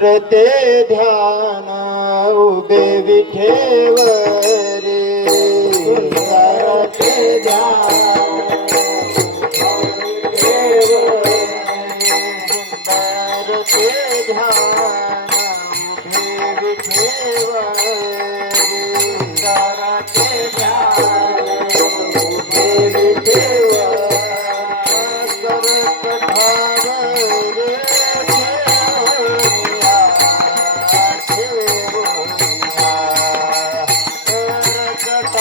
करते ध्यान उभे विठेवरी करते ध्यान करते ध्यान उभे विठेवरी करते ध्यान उभे विठेवरी करत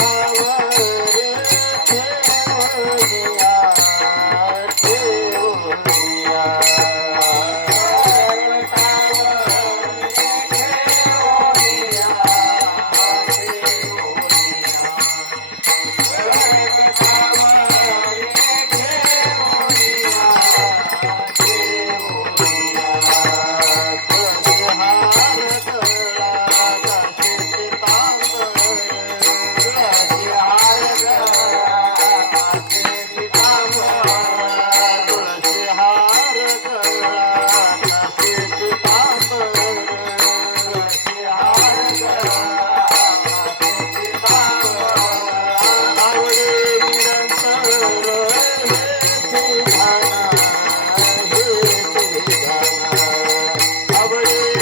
ठावरे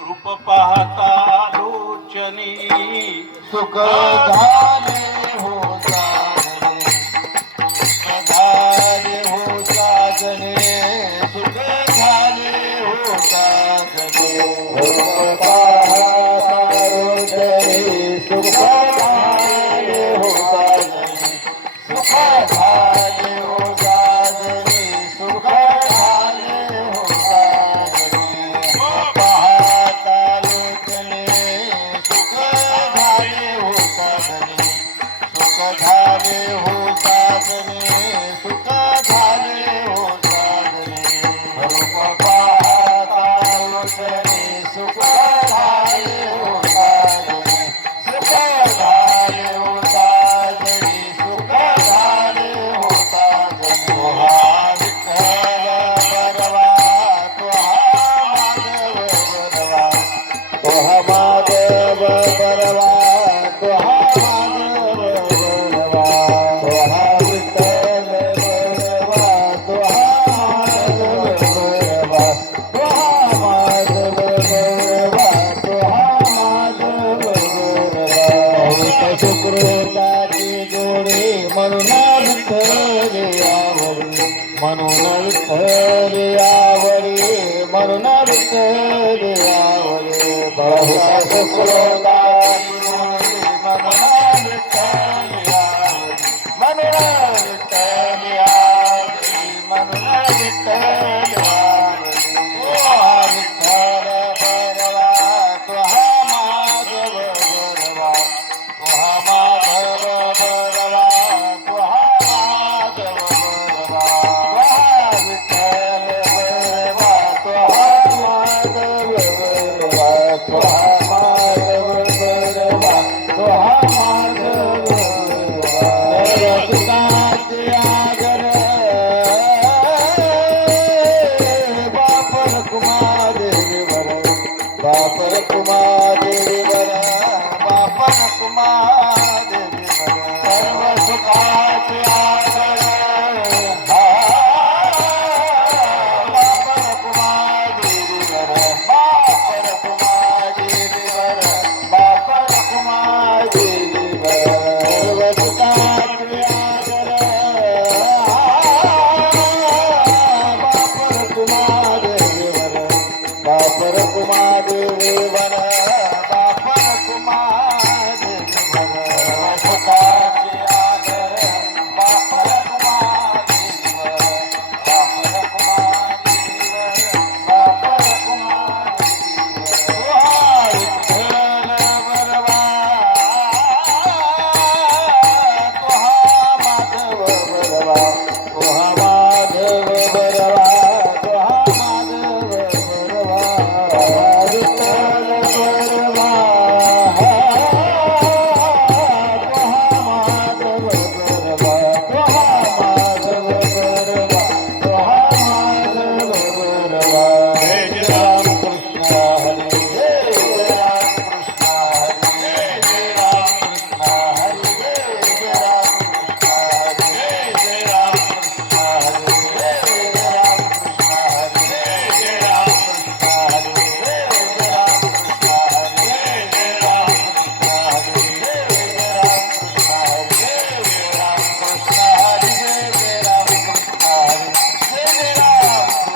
रूप पाहता लोचनी सुख झाले हो साजने, सुख झाले हो साजने, सुख झाले हो साजने. रूप पाहता लोचनी सुख झाले हो साजने, सुख झाले हो साजने, सुख झाले हो साजने. पाहता लोचने सुख झाले हो साजने, सुख झाले हो साजने, सुख झाले हो साजने. रूप पाहता लोचने सुख झाले हो साजने, सुख झाले हो साजने, सुख झाले हो साजने. तुहा विठ्ठल बरवा, तुहा माधव बरवा, तुहा माधव बरवा, तुहा माधव बरवा. तुहा विठ्ठल बरवा, तुहा माधव बरवा, तुहा माधव बरवा, तुहा माधव बरवा. बहुत सुकृताची जोडी म्हणून विठ्ठल यावरी, म्हणून विठ्ठल यावरी, म्हणून विठ्ठल यावरी. बहुत सुकृताची जोडी म्हणून विठ्ठल यावरी, म्हणून विठ्ठल यावरी, म्हणून विठ्ठल यावरी. तुहा विठ्ठल बरवा, तुहा माधव बरवा, तुहा माधव बरवा, तुहा माधव बरवा. तुहा विठ्ठल बरवा, तुहा माधव बरवा, तुहा माधव बरवा, तुहा माधव बरवा. रघुनाथी आगर बापर कुमादेवीवर, बापर कुमादेवीवर, बापर कुमादेवीवर. सर्व सुखाचे आगर बापर कुमादेवीवर, बापर कुमादेवीवर, बापर कुमादेवीवर. सर्व सुखाचे आगर बापर कुमादेवीवर, बापर कुमादेवीवर, बापर कुमादेवीवर. सुखाचे आगर बापर कुमादेवीवर, बापर कुमादेवीवर, बापर कुमादेवीवर. तुहा विठ्ठल बरवा, तुहा माधव बरवा, तुहा माधव बरवा, तुहा माधव बरवा. विठ्ठल बरवा, तुहा माधव बरवा, तुहा माधव बरवा, तुहा माधव बरवा. जय राम कृष्ण हरी, जय राम कृष्ण हरी, जय राम कृष्ण हरी, जय राम कृष्ण हरी, जय राम कृष्ण हरी, जय राम कृष्ण हरी, जय राम कृष्ण हरी, जय राम कृष्ण हरी, जय राम कृष्ण हरी, जय राम कृष्ण हरी, जय राम कृष्ण हरी, जय राम कृष्ण हरी, जय राम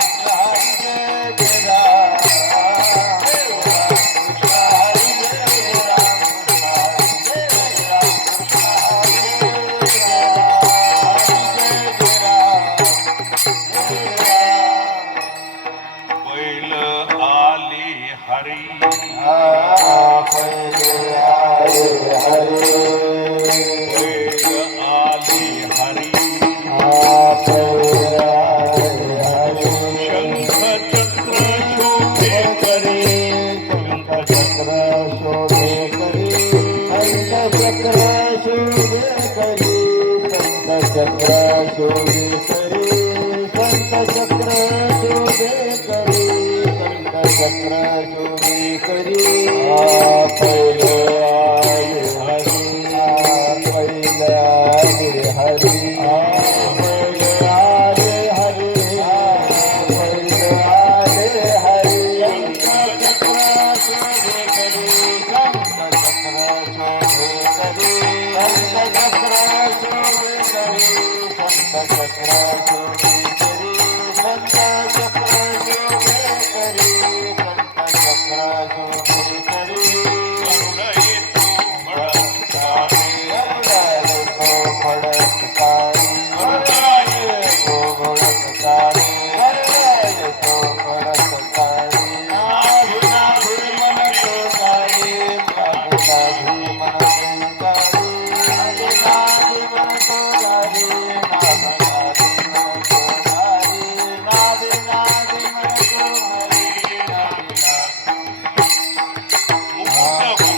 कृष्ण हरी, जय राम बैल आली हरी, बैल आली हरी. शंख चक्र शोभे करी, चक्र शोभे करी, संत चक्र शोभे करी, संत चक्र शोभे करी, संत कंठचक्र शोभे करी कंठचक्र शोभे करी पहिलं आले हरी पहिलं आले हरी पहिलं आले हरी पहिलं आले हरी कंठचक्र शोभे करी कंठचक्र शोभे करी कंठचक्र शोभे करी कंठचक्र शोभे करी कंठचक्र शोभे करी कंठचक्र शोभे करी गरुड येतो फडकतारी. गरुडा येतो फडकतारी गरुडा येतो फडकतारी गरुडा येतो फडकतारी नाभी नाभी मनतो तारी नाभी नाभी मनतो तारी नाभी नाभी मनतो तारी नाभी नाभी मनतो तारी नाभी नाभी मनतो तारी नाभी नाभी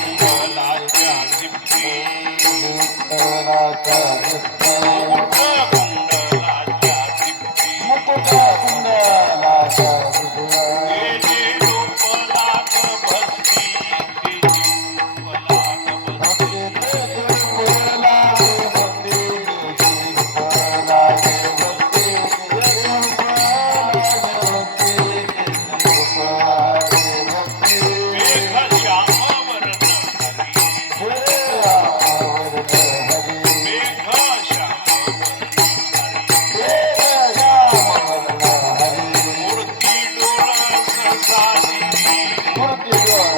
मुकुटकुंडलाच्या दीप्ती. मुकुटकुंडलाच्या दीप्ती मुकुटकुंडलाच्या दीप्ती. मुकुटकुंडलाच्या दीप्ती ते जे रूपलाग भस्ती, ते जे रूपलाग भस्ती. मेघ श्याम वर्ण हरी. मेघ श्याम वर्ण हरी. मूर्ती डोळस साजिरी. चतुरभुज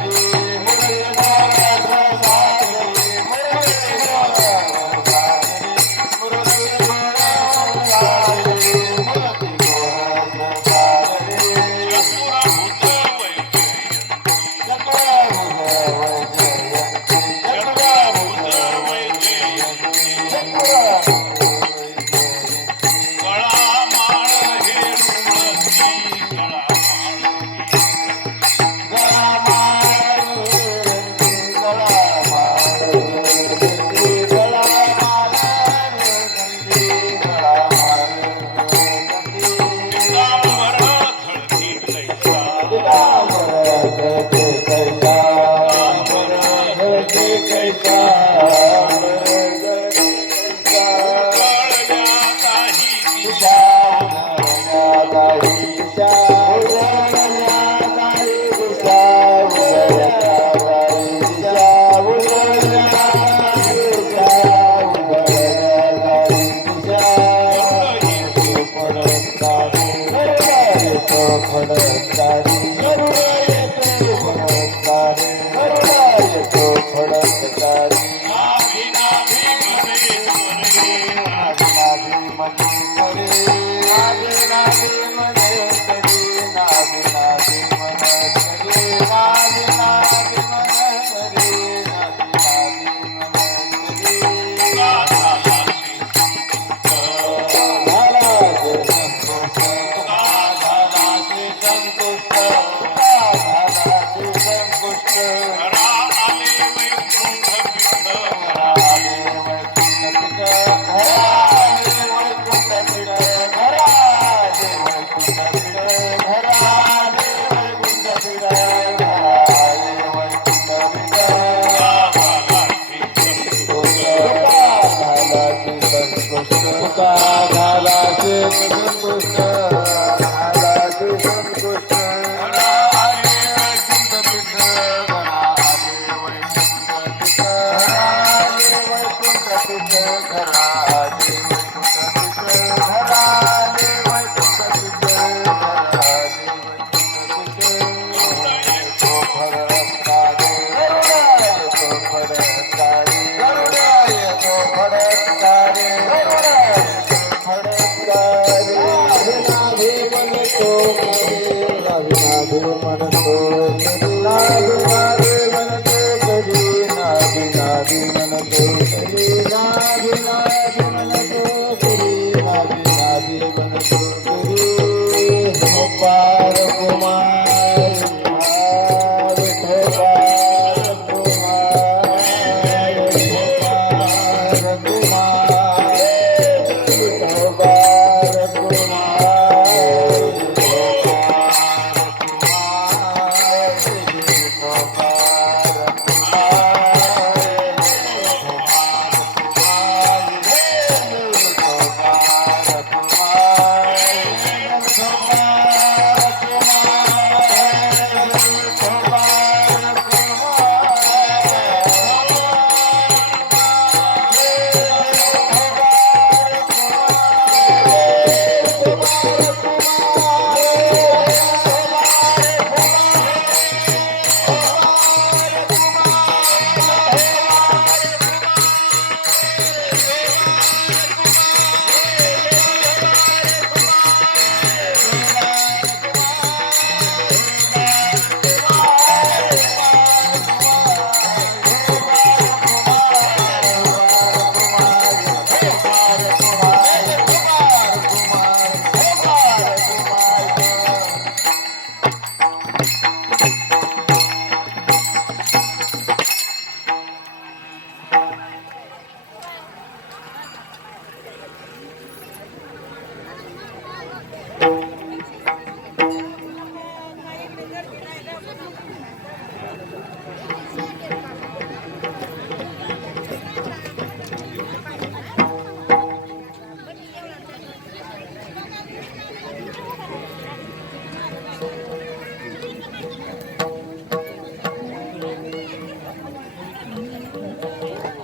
वैजयंती. चतुरभुज वैजयंती. गळामाळ हे रुळती. गळामाळ पितांबर झळके कैसा. कळल्या काही दिशा. नाभी नाभी मने फडकतारे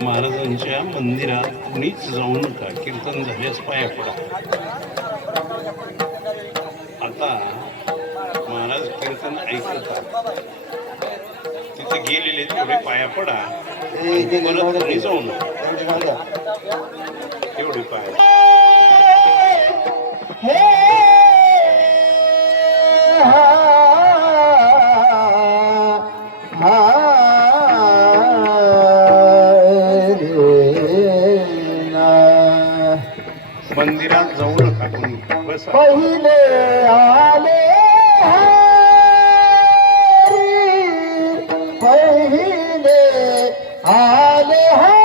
महाराजांच्या मंदिरात कुणीच जाऊ नका, कीर्तन झाल्यास पाया पडा. आता महाराज कीर्तन ऐकतात, तिथे गेलेले तेवढे पाया पडा, परत कुणी जाऊ नका. एवढे पाया हे मंदिरात जाऊ नका कोणी, बस. पहिले आले हरी, पहिले आले हरी.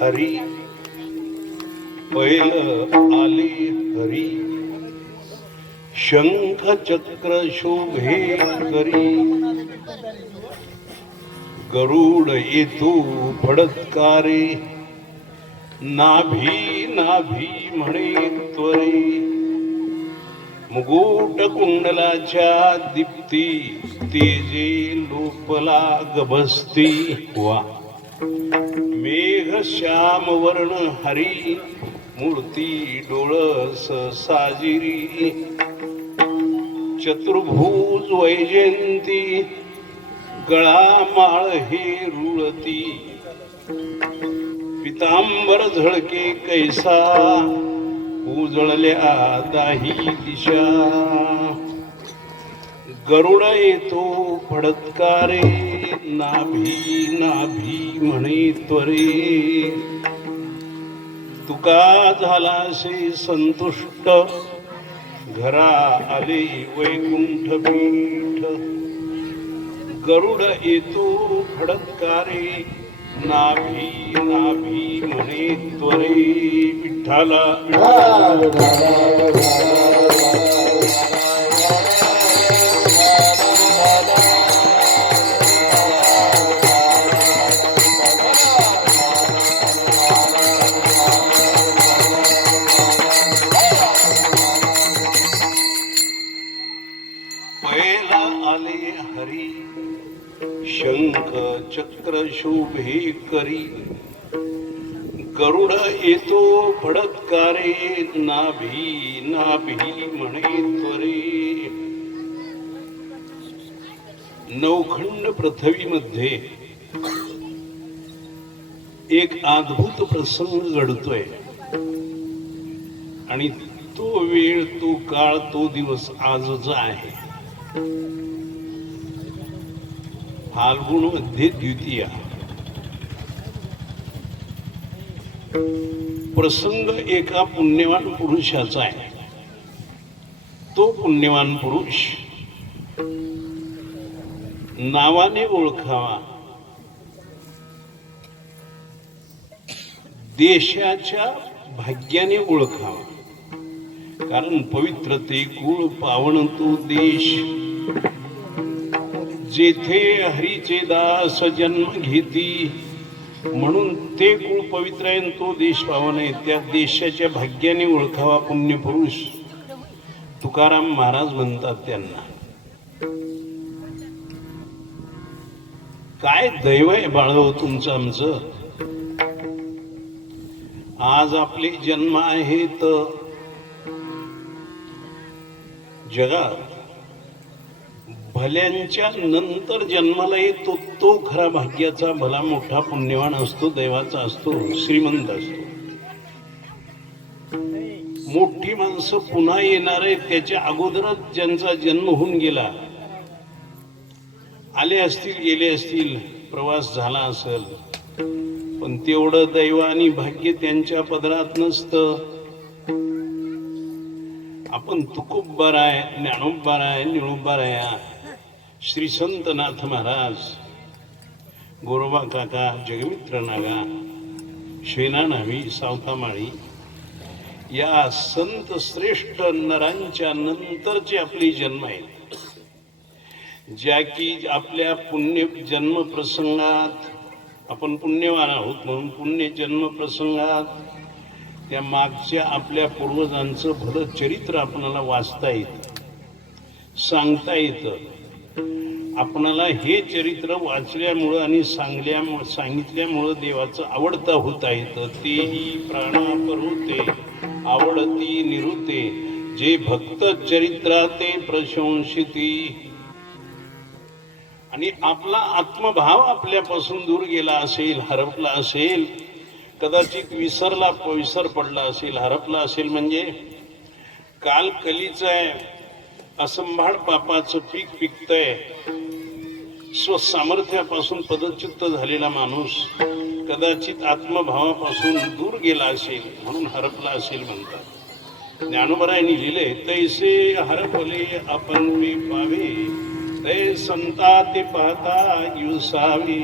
हरी पहिलं आले हरी शंख चक्र शोभे करी गरुड येतो फडत्कारे नाभी नाभी म्हणे त्वरे मुकुट कुंडलाच्या दीप्ती तेजे लोपला गभस्ती वा मेघ श्याम वर्ण हरी मूर्ती डोळस साजिरी चतुर्भुज वैजयंती गळा माळ हे रुळती पितांबर झळके कैसा उजळल्या दाही दिशा गरुड येतो फडत्कारे नाभी नाभी म्हणे त्वरे तुका झालासे संतुष्ट घरा आले वैकुंठ पीठ गरुड येतो फडत्कारे नाभी नाभी म्हणे त्वरे विठ्ठला पहिला आले हरी शंख चक्र शोभे करी गरुड येतो फडत्कारे नाभी नाभी म्हणे त्वरे नवखंड पृथ्वीमध्ये एक अद्भुत प्रसंग घडतोय आणि तो वेळ तो काळ तो दिवस आजचा आहे फाल्गुन मध्ये द्वितीया प्रसंग एका पुण्यवान पुरुषाचा आहे तो पुण्यवान पुरुष नावाने ओळखावा देशाच्या भाग्याने ओळखावा कारण पवित्र ते कुळ पावन तो देश जेथे हरीचे दास जन्म घेती म्हणून ते कुळ पवित्र आहे तो देश पावन आहे त्या देशाच्या भाग्याने ओळखावा पुण्यपुरुष तुकाराम महाराज म्हणतात त्यांना काय दैव आहे बाळव तुमचं आमचं आज आपले जन्म आहेत जगात भल्यांच्या नंतर जन्माला येतो तो खरा भाग्याचा भला मोठा पुण्यवान असतो दैवाचा असतो श्रीमंत असतो मोठी माणसं पुन्हा येणार आहे त्याच्या अगोदरच ज्यांचा जन्म होऊन गेला आले असतील गेले असतील प्रवास झाला असेल पण तेवढं दैव आणि भाग्य त्यांच्या पदरात नसतं आपण तुकोबाराय ज्ञानोबाराय निळोबाराया श्री संतनाथ महाराज गोरोबा काका जगमित्र नागा शेना नावी सावतामाळी या संत श्रेष्ठ नरांच्या नंतरचे आपले जन्म आहेत ज्या की आपल्या पुण्य जन्म प्रसंगात आपण पुण्यवान आहोत म्हणून पुण्य जन्म प्रसंगात त्या मागच्या आपल्या पूर्वजांचं भलं चरित्र आपणाला वाचता येतं सांगता येतं आपणाला हे चरित्र वाचल्यामुळं आणि सांगितल्यामुळं देवाचं आवडता होता येतं तेही प्राणापरुते आवडती निरुते जे भक्त चरित्राते प्रशंसिती आणि आपला आत्मभाव आपल्यापासून दूर गेला असेल हरपला असेल कदाचित विसर पडला असेल हरपला असेल म्हणजे काल कलीचं आहे असंभाळ पापाचं पीक पिकतंय स्वसामर्थ्यापासून पदच्युत झालेला माणूस कदाचित आत्मभावापासून दूर गेला असेल म्हणून हरपला असेल म्हणतात ज्ञानोबरायांनी लिहिले तैसे हरपले आपण पावे ते संता ते पाहता युसावी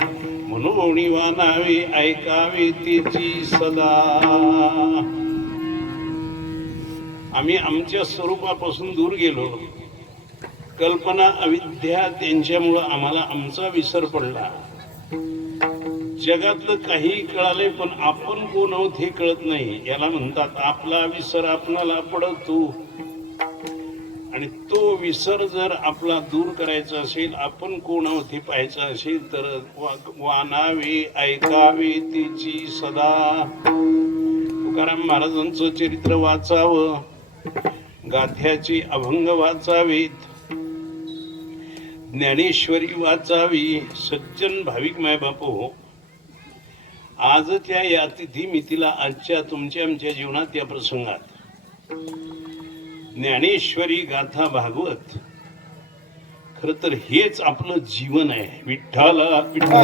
म्हणून वानावी ऐकावी तिची सदा. आम्ही आमच्या स्वरूपापासून दूर गेलो. कल्पना अविद्या त्यांच्यामुळं आम्हाला आमचा विसर पडला. जगातलं काही कळाले पण आपण कोण आहोत हे कळत नाही. याला म्हणतात आपला विसर आपणाला पडतो. आणि तो विसर जर आपला दूर करायचा असेल, आपण कोण आहोत हे पाहायचं असेल तर वानावी ऐकावी तिची सदा. तुकाराम महाराजांचं चरित्र वाचावं, गाथ्याची अभंग वाचावीत, ज्ञानेश्वरी वाचावी. सज्जन भाविक माय बापू, आजच्या या तिथी मितीला, आजच्या तुमच्या आमच्या जीवनात या प्रसंगात ज्ञानेश्वरी गाथा भागवत, खर तर हेच आपलं जीवन आहे. विठ्ठला विठ्ठला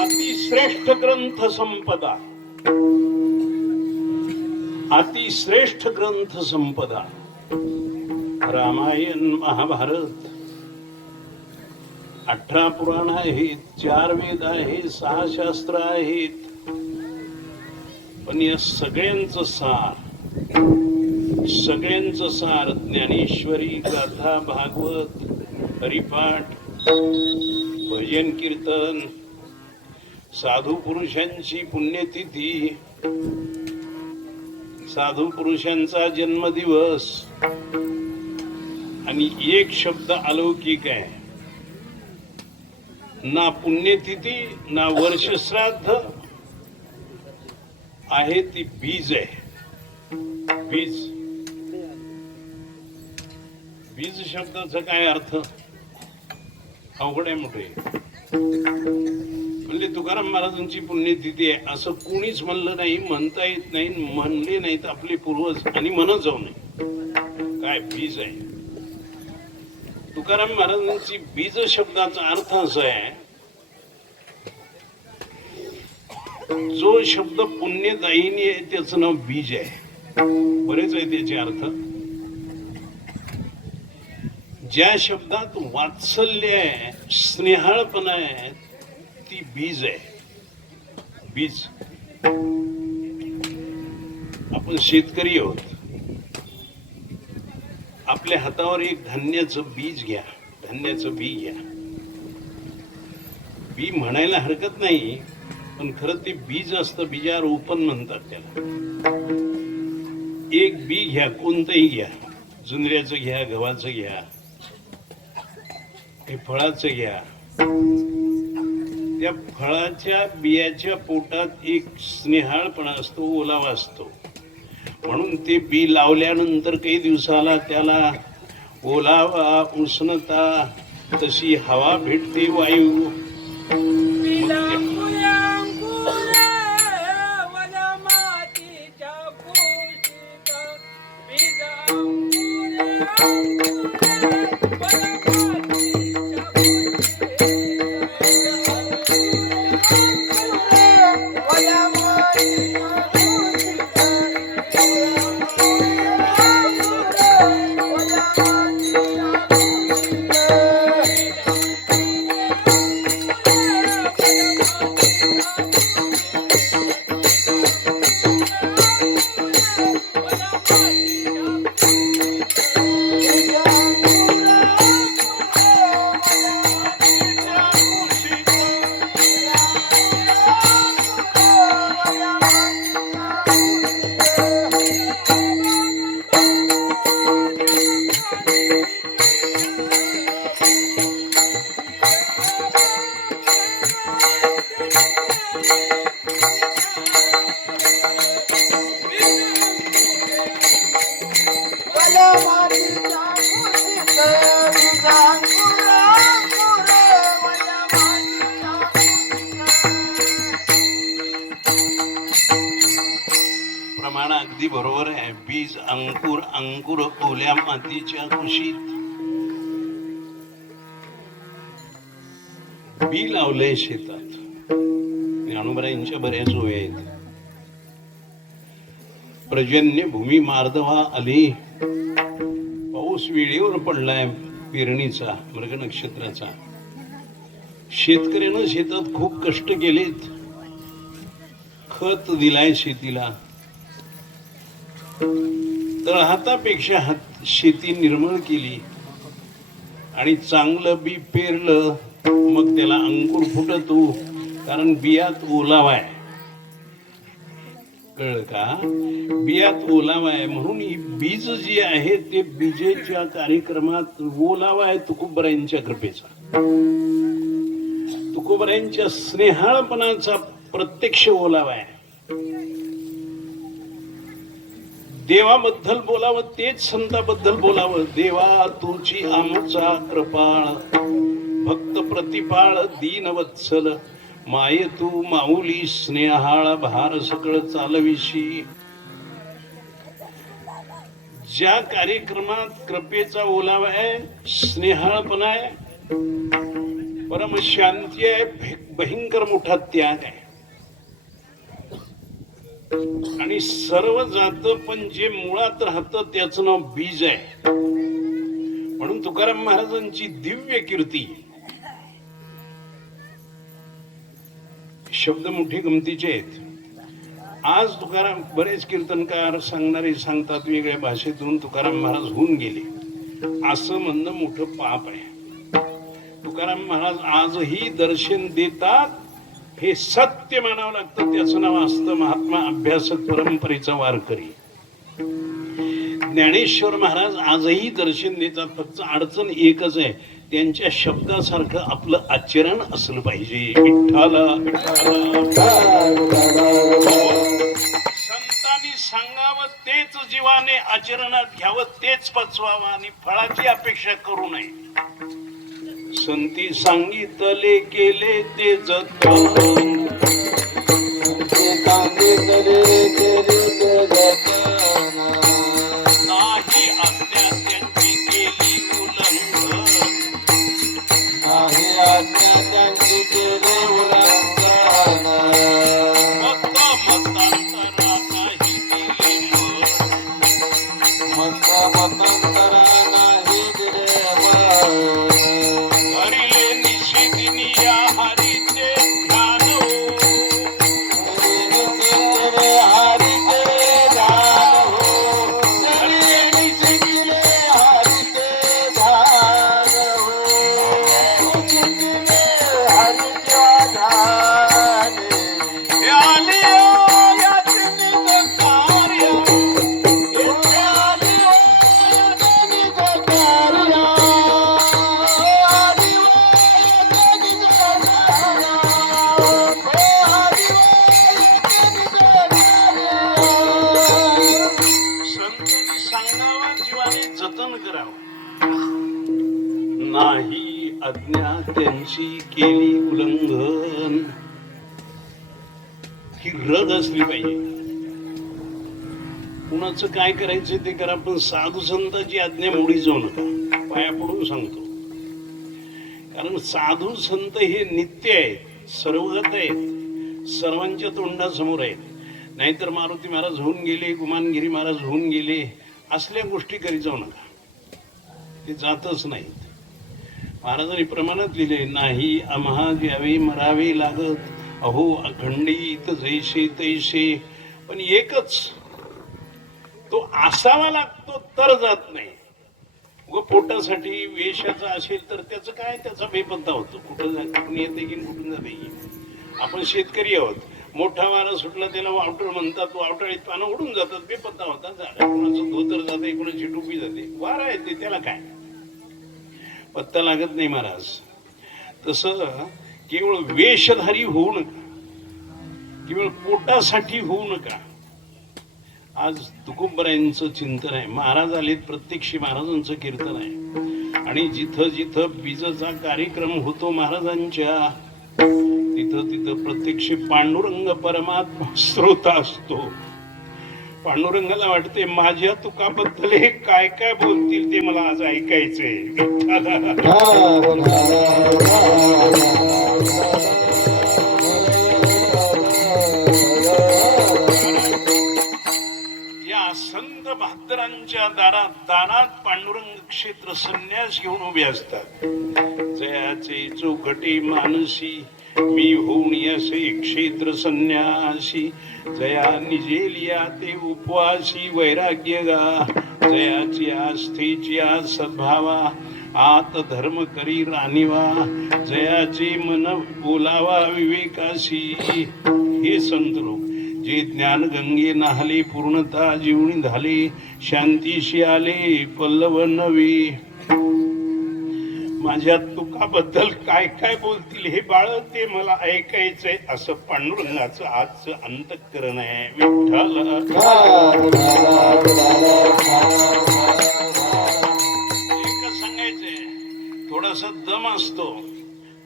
अतिश्रेष्ठ ग्रंथ संपदा, अतिश्रेष्ठ ग्रंथ संपदा. रामायण महाभारत 18 पुराण आहेत, 4 वेद आहेत, 6 शास्त्र आहेत. पण या सगळ्यांचं सार ज्ञानेश्वरी गाथा भागवत, हरिपाठ, भजन कीर्तन, साधू पुरुषांची पुण्यतिथी, साधू पुरुषांचा जन्मदिवस, आणि एक शब्द अलौकिक आहे. ना पुण्यतिथी ना वर्षश्राद्ध आहे, ती बीज आहे. बीज, बीज शब्दाचा काय अर्थ? अवघड आहे मोठे. म्हणजे तुकाराम महाराजांची पुण्यतिथी आहे असं कोणीच म्हणलं नाही, म्हणता येत नाही, म्हणले नाहीत आपले पूर्वज, आणि म्हणत जाऊ नये. काय बीज आहे तुकाराम महाराजांची? बीज शब्दाचा अर्थ असा आहे, जो शब्द पुण्यदायिनी आहे त्याचं नाव बीज आहे. बरेच आहे त्याचे अर्थ. ज्या शब्दात वात्सल्य आहे, स्नेहाळपणा आहे, ती बीज आहे. बीज. आपण शेतकरी आहोत. आपल्या हातावर एक धान्याचं बीज घ्या, धान्याचं बी घ्या. बी म्हणायला हरकत नाही, पण खरं ते बीज असतं. बीजारोपण म्हणतात त्याला. एक बी घ्या, कोणतंही घ्या, जुंजऱ्याचं घ्या, गव्हाचं घ्या, हे फळाचं घ्या. त्या फळाच्या बियाच्या पोटात एक स्नेहाळपणा असतो, ओलावा असतो. म्हणून ते बी लावल्यानंतर काही दिवसाला त्याला ओलावा, उष्णता, तशी हवा भेटते, वायू. प्रमाण अगदी बरोबर आहे. बीज अंकुर, अंकुर ओल्या मातीच्या कुशीत. बी लावलंय शेतात. ज्ञानोबरायांच्या बऱ्याच ओव्या आहेत. पर्जन्य भूमी मार्दवा आली, पाऊस वेळेवर पडलाय पेरणीचा, मृग नक्षत्राचा. शेतकऱ्यानं शेतात खूप कष्ट केलेत, खत दिलाय शेतीला, तळहातापेक्षा हात शेती निर्मळ केली आणि चांगलं बी पेरलं. मग त्याला अंकुर फुटतो, कारण बियात ओलावा आहे. कळलं का? बियात ओलावा आहे, म्हणून ही बीज जी आहे ते बीजेच्या कार्यक्रमात ओलावा आहे तुकोबरायांच्या कृपेचा, तुकोबरायांच्या स्नेहाळपणाचा प्रत्यक्ष ओलावा आहे. देवाबद्दल बोलावं तेच संताबद्दल बोलावं. देवा तुझी आमचा कृपाळ, भक्त प्रतिपाळ दीनवत्सल, माय तू माऊली स्नेहाळ, भार सकळ चालविशी. ज्या कार्यक्रमात कृपेचा ओलावा आहे, स्नेहाळपणा आहे, परम शांती आहे, भयंकर मोठा त्याग आहे, आणि सर्व जात पण जे मुळात राहतं त्याचं नाव बीज आहे. म्हणून तुकाराम महाराजांची दिव्य कीर्ती. शब्द मोठी गमतीचे आहेत. आज तुकाराम, बरेच कीर्तनकार सांगणारे सांगतात वेगळ्या भाषेतून तुकाराम महाराज होऊन गेले, असं म्हणणं मोठं पाप आहे. तुकाराम महाराज आजही दर्शन देतात, हे सत्य मानावं लागतं. त्याचं नाव असतं महात्मा अभ्यासक परंपरेचा वारकरी. ज्ञानेश्वर महाराज आजही दर्शन देतात, फक्त अडचण एकच आहे, त्यांच्या शब्दासारखं आपलं आचरण असलं पाहिजे. विठ्ठला संतांनी सांगावं तेच जीवाने आचरणात घ्यावं, तेच पचवावं आणि फळाची अपेक्षा करू नये. संती सांगितले केले ते जतन, नाही आज्ञा त्यांची केली उल्लंघन, नाही आज्ञा त्यांची केली उल्लंघन, मत मतांतरा नाही दिले मन, मतांतरा नाही दिले मन, हरिले निषेधिनी या हरीचे ध्यान, नाही आज्ञा त्यांची केली उल्लंघन. ही रग असली पाहिजे. कुणाचं काय करायचं ते करा, पण साधू संतांची आज्ञा मोडी जाऊ नका. पाया पडून सांगतो, कारण साधू संत हे नित्य आहेत, सर्वगत आहेत, सर्वांच्या तोंडासमोर आहेत. नाहीतर मारुती महाराज होऊन गेले, गुमानगिरी महाराज होऊन गेले, असल्या गोष्टी करीत जाऊ नका, ते जातच नाहीत. महाराजांनी प्रमाणात लिहिले, नाही आम्हा द्यावे मरावे लागत, अहो अखंडित जैसे तैसे. पण एकच, तो असावा लागतो तर जात नाही. व पोटासाठी वेशाचा असेल तर त्याचं काय, त्याचा बेपत्ता होतो, कुठून येते की कुठून जाते की. आपण शेतकरी आहोत, मोठा वारा सुटला त्याला वावटळ म्हणतात, वावटळीत पानं उडून जातात, बेपत्ता होतात. कोणाचं धोतर जाते, कोणाची टोपी जाते, वारा येते, त्याला काय पत्ता लागत नाही. महाराज तसं केवळ वेशधारी होऊ नका, केवळ पोटासाठी होऊ नका. आज तुकोबरायांचं चिंतन आहे. महाराज आलेत, प्रत्यक्षी महाराजांचं कीर्तन आहे, आणि जिथं जिथं बीजाचा कार्यक्रम होतो महाराजांच्या, तिथं तिथं प्रत्यक्ष पांडुरंग परमात्मा श्रोता असतो. पांडुरंगाला वाटते माझ्या तुकाबद्दल हे काय काय बोलतील ते मला आज ऐकायचंय. या संत बहादरांच्या दारात पांडुरंग क्षेत्र संन्यास घेऊन उभे असतात. जयाचे चौकटी मानसी मी होऊन असे क्षेत्र संन्यासी. जया निजेलिया ते उपवासी वैराग्य गा. जयाची आस्थेची सद्भावा आत धर्म करी राणीवा. जयाचे मन बोलावा विवेकाशी. हे संत लोक जे ज्ञान गंगे नाहले पूर्णता जीवनी झाले. शांतीशी आले पल्लव नवे. माझ्या तुकाबद्दल काय काय बोलतील हे बाळ ते मला ऐकायचंय असं पांडुरंगाचं आजचं अंतःकरण आहे. विठ्ठल एकच सांगायचंय, थोडासा दम असतो,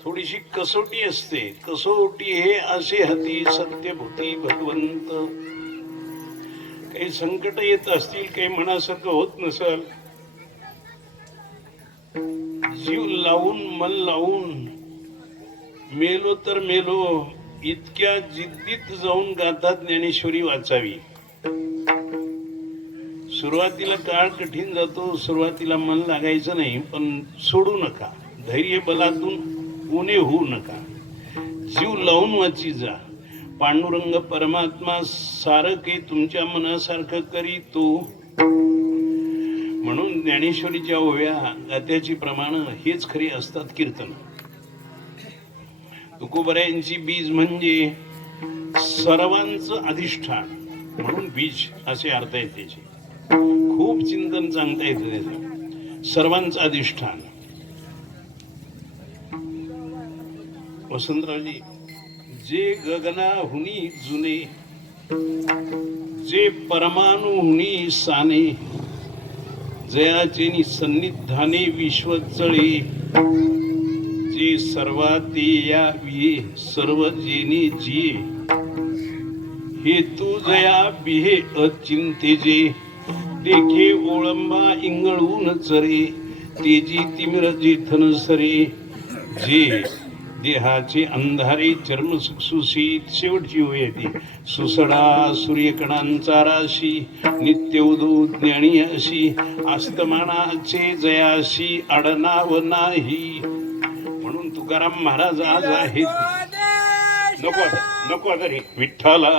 थोडीशी कसोटी असते. कसोटी हे असे हाती सत्यभूती भगवंत. काही संकट येत असतील, काही मनासारखं होत नसल, जीव लावून मन लावून मेलो तर मेलो इतक्या जिद्दीत जाऊन गातात ज्ञानेश्वरी वाचावी. सुरुवातीला काळ कठीण जातो, सुरुवातीला मन लागायचं नाही, पण सोडू नका. धैर्य बलातून उणे होऊ नका. जीव लावून वाची जा. पांडुरंग परमात्मा सारखे तुमच्या मनासारखं करी तो. म्हणून ज्ञानेश्वरीच्या ओव्या गात्याची प्रमाण हेच खरी असतात कीर्तन. तुकोबऱ्यांची बीज म्हणजे सर्वांचं अधिष्ठान, म्हणून बीज असे अर्थ आहेत त्याचे. खूप चिंतन सांगता येतं त्याचं. सर्वांचं अधिष्ठान. वसंतरावजी, जे गगनाहुनी जुने, जे परमाणुहुनी साने, जयाचे सन्निधाने विश्व चळे, जे सर्वाते या विये सर्व जेने जिये, हे तू जया बिहे अचिंते जे, देखे ओळंबा इंगळून चरे, तेजी तिमिर जेथन सरे, जे देहाचे अंधारे चर्म सुखसुसीत. शेवटची होय ती. सुसडा सूर्यकणांचा राशी, नित्य उदू ज्ञानी अशी, अस्तमानाचे जयाशी आडनाव नाही. म्हणून तुकाराम महाराज आज आहेत. नको आता रे विठ्ठला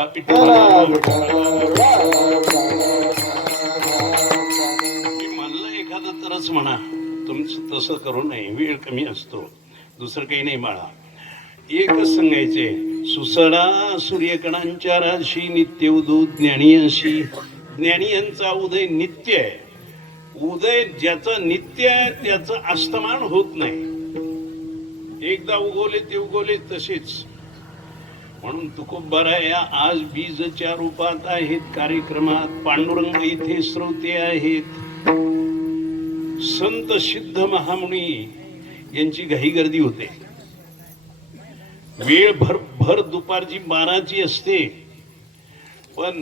म्हणलं एखादं तरच म्हणा. तुमचं तसं करू नये, वेळ कमी असतो. दुसरं काही नाही बाळा. एकच सांगायचे, सुसडा सूर्यकणांच्या राशी, नित्य उदू ज्ञानी अशी. ज्ञानी यांचा उदय नित्य आहे. उदय ज्याचं नित्य आहे त्याचं अस्तमान होत नाही. एकदा उगवले ते उगवले तसेच. म्हणून तुकोबराया आज बीजच्या रूपात आहेत कार्यक्रमात. पांडुरंग इथे श्रोते आहेत. संत सिद्ध महामुनी यांची घाई गर्दी होते. वेळ भर दुपारची 12ची असते, पण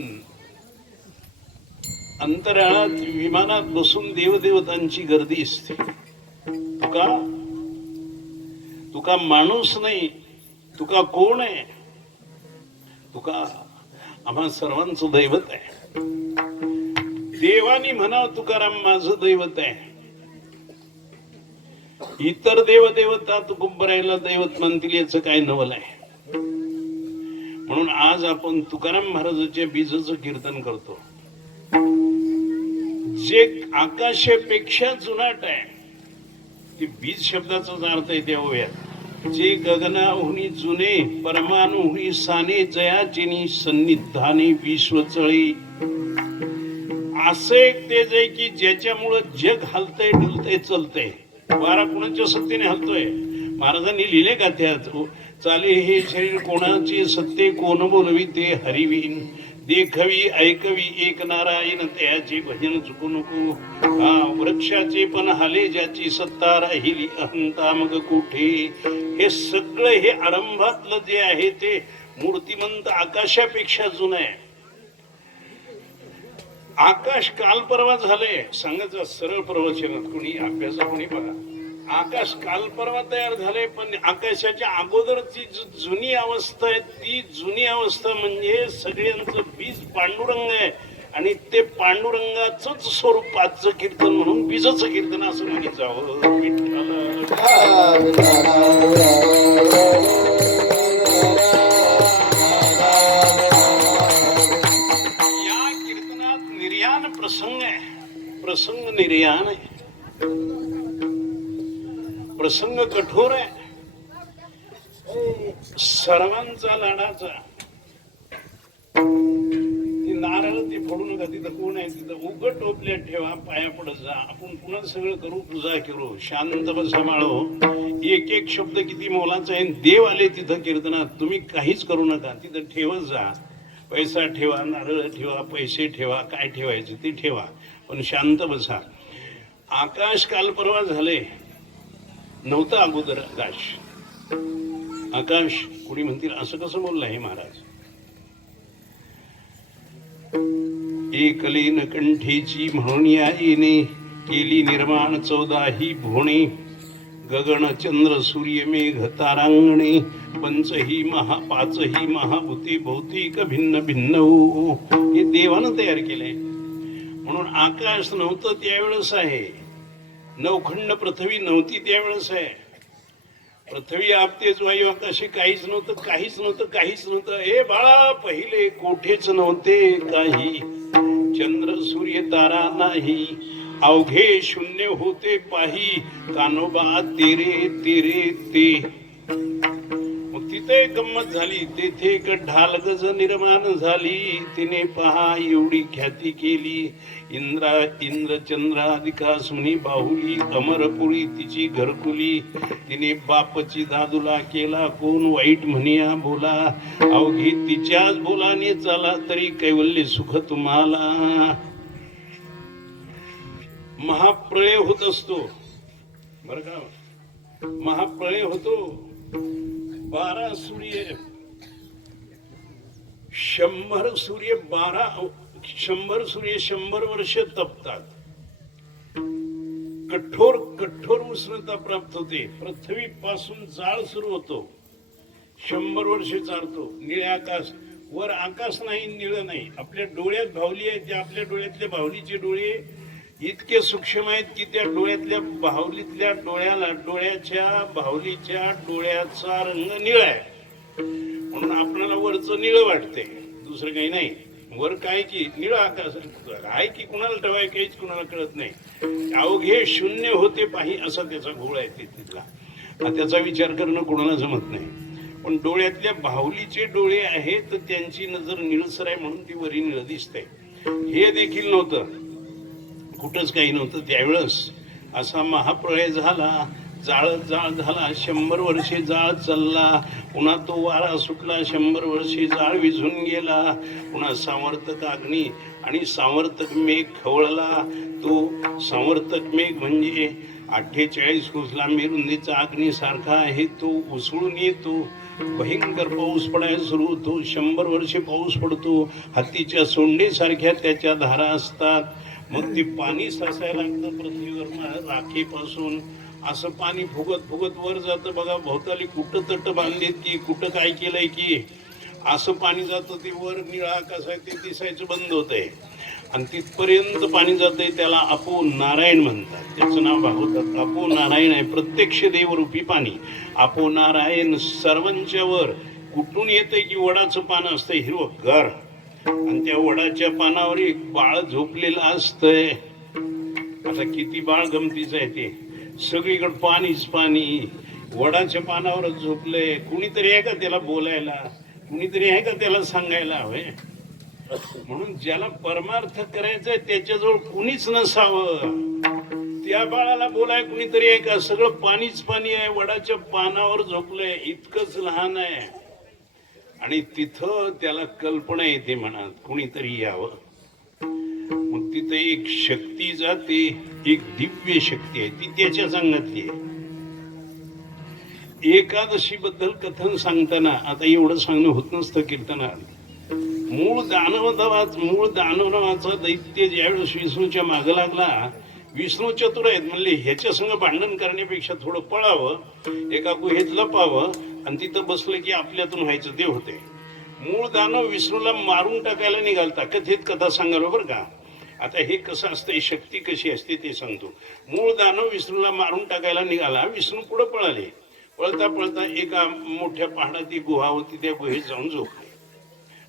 अंतराळात विमानात बसून देवदेवतांची गर्दी असते. तुका माणूस नाही, तुका कोण आहे? तुका आम्हा सर्वांचं दैवत आहे. देवानी म्हणा तुकाराम माझं दैवत आहे. इतर देवदेवता तुकोबरायला दैवत म्हणतील याचं काय नवल आहे. म्हणून आज आपण तुकाराम महाराजांच्या बीजाचं कीर्तन करतो. जे आकाशापेक्षा जुनाट आहे ते बीज शब्दाचाच अर्थ आहे त्या ओव्यात. जे गगनाहुनी जुने, परमाणुहुनी साने, जयाचिनी सन्निधाने विश्व चळे. असे एक तेज आहे की ज्याच्यामुळं जग हलतंय डुलतंय चलतंय. वारा कुणाच्या सत्तेने हलतोय. महाराजांनी लिहिले का त्यात, चाले हे शरीर कोणाचे सत्ते, कोण बोलवी ते हरिवीन. देखवी ऐकवी एक नारायण, त्याचे भजन चुकू नको. हा वृक्षाचे पण हाले, ज्याची सत्ता राहिली अहंता मग कुठे. हे सगळं हे आरंभातलं जे आहे ते मूर्तिमंत आकाशापेक्षा जुनं आहे. आकाश काल परवा झालंय सांगायचं सरळ प्रवचनात. कोणी अभ्यासा कोणी बघा. आकाश काल परवा तयार झाले, पण आकाशाच्या अगोदरची जुनी अवस्था आहे, ती जुनी अवस्था म्हणजे सगळ्यांचं बीज पांडुरंग आहे. आणि ते पांडुरंगाच स्वरूप आजचं कीर्तन म्हणून बीजचं कीर्तन असं म्हणत जावं. या कीर्तनात निर्याण प्रसंग आहे, प्रसंग निर्याण आहे, प्रसंग कठोर आहे, सर्वांचा लाडाचा. ती नारळ ती फोडू नका, तिथं कोण आहे तिथं उघड टोपल्यात ठेवा, पाया पडत जा. आपण पुन्हा सगळं करू, पूजा करू, शांत बसा माळो. एक एक शब्द किती मोलाचा आहे. देव आले तिथं कीर्तनात, तुम्ही काहीच करू नका, तिथं ठेवत जा. पैसा ठेवा, नारळ ठेवा, पैसे ठेवा, काय ठेवायचं ते ठेवा, पण शांत बसा. आकाश काल परवा झाले नव्हतं अगोदर आकाश. आकाश कोणी म्हणतील असं कसं बोलला हे महाराज. एकलीन कंठीची म्हणून या येणे, केली निर्माण 14 ही भुवने. गगन चंद्र सूर्य मेघ तारांगणे, पंचही महा 5ही महाभूते भौतिक भिन्न भिन्न. हे देवानं तयार केलंय. म्हणून आकाश नव्हतं त्यावेळेस आहे, नवखंड पृथ्वी नव्हती त्यावेळेस आहे. पृथ्वी आपतेच वायू आकाशी काहीच नव्हतं, काहीच नव्हतं, काहीच नव्हतं. हे बाळा पहिले कोठेच नव्हते काही, चंद्र सूर्य तारा नाही, अवघे शून्य होते पाही, कानोबा तेरे तेरे ते. मग तिथे गंमत झाली, तेथे एक ढाल गज निर्माण झाली, तिने पहा एवढी ख्याती केली. इंद्र चंद्राधिका सुनी बाहुली, अमरपुरी तिची घरकुली. तिने बापची दादूला केला कोण वाईट म्हणिया बोला, अवघी तिच्याच बोलाने चला तरी कैवल्य सुख तुम्हाला. महाप्रळय होत असतो बर का, महाप्रळय होतो. 12 सूर्य 100 सूर्य 100 सूर्य 100 वर्ष तपतात. कठोर कठोर उष्णता प्राप्त होते. पृथ्वी पासून जाळ सुरू होतो, 100 वर्ष चालतो. निळे आकाश, वर आकाश नाही, निळं नाही. आपल्या डोळ्यात भावली आहे, त्या आपल्या डोळ्यातल्या भावलीचे डोळे इतके सूक्ष्म आहेत की त्या डोळ्यातल्या बाहुलीतल्या डोळ्याच्या बाहुलीच्या डोळ्याचा रंग निळा आहे. म्हणून आपल्याला वरचं निळं वाटते, दुसरं काही नाही. वर काय की निळं आकाश आहे की कुणाला ठेवाय काहीच कुणाला कळत नाही. अवघे शून्य होते पाही असा त्याचा घोळ आहे तिथला. त्याचा विचार करणं कुणाला जमत नाही. पण डोळ्यातल्या बाहुलीचे डोळे आहेत, त्यांची नजर निळसर आहे म्हणून ती वरी निळ दिसते. हे देखील नव्हतं, कुठंच काही नव्हतं त्यावेळेस. असा महाप्रळय झाला, जाळ झाला. 100 वर्षे जाळ चालला, पुन्हा तो वारा सुटला, 100 वर्षे जाळ विझून गेला. पुन्हा सावर्तक अग्नी आणि सावर्तक मेघ खवळला. तो सावर्तक मेघ म्हणजे 48 कोस लांबी रुंदीचा अग्नी सारखा आहे. तो उसळून येतो, भयंकर पाऊस पडायला सुरू होतो. 100 वर्षे पाऊस पडतो. हत्तीच्या सोंडेसारख्या त्याच्या धारा असतात. मग ते पाणी साचायला लागतं पृथ्वीवर राखेपासून. असं पाणी फुगत फुगत वर जातं. बघा भोवताली कुठं तट बांधलेत की कुठं काय केलंय की असं पाणी जातं. ते वर निळा आकाश आहे ते दिसायचं बंद होतंय आणि तिथपर्यंत पाणी जातंय. त्याला अपो नारायण म्हणतात. त्याचं नाव भागवतात. अपो नारायण आहे, प्रत्यक्ष देवरूपी पाणी. अपो नारायण सर्वांच्या वर. कुठून येतंय की वडाचं पान असतंय हिरवंगार आणि त्या वडाच्या पानावर एक बाळ झोपलेलं असतंय. आता किती बाळ गमतीचं आहे ते. सगळीकडे पाणीच पाणी, वडाच्या पानावरच झोपलंय. कुणीतरी आहे का त्याला बोलायला, कुणीतरी आहे का त्याला सांगायला हवे. म्हणून ज्याला परमार्थ करायचंय त्याच्याजवळ कुणीच नसावं. त्या बाळाला बोलाय कुणीतरी आहे का. सगळं पाणीच पाणी आहे, वडाच्या पानावर झोपलंय, इतकंच लहान आहे. आणि तिथं त्याला कल्पना येते मनात कुणीतरी यावं. मग तिथं एक शक्ती जाते, एक दिव्य शक्ती आहे, ती त्याच्या अंगातली आहे. एकादशी बद्दल कथन सांगताना आता एवढं सांगणं होत नसतं कीर्तनात. मूळ दानवाचा दैत्य ज्यावेळेस विष्णूच्या माग लागला विष्णू चतुर आहेत म्हणले ह्याच्या संग भांडण करण्यापेक्षा थोडं पळावं, एका गुहेत लपावं आणि तिथं बसलं की आपल्यातून व्हायचं ते होते. मूळ दानव विष्णूला मारून टाकायला निघालता. कथेत कथा सांगाल बरं का. आता हे कसं असतं, शक्ती कशी असते ते सांगतो. मूळ दानव विष्णूला मारून टाकायला निघाला. विष्णू पुढे पळाले. पळता पळता एका मोठ्या पहाडात ती गुहा होती, त्या गुहेत जाऊन झोपले.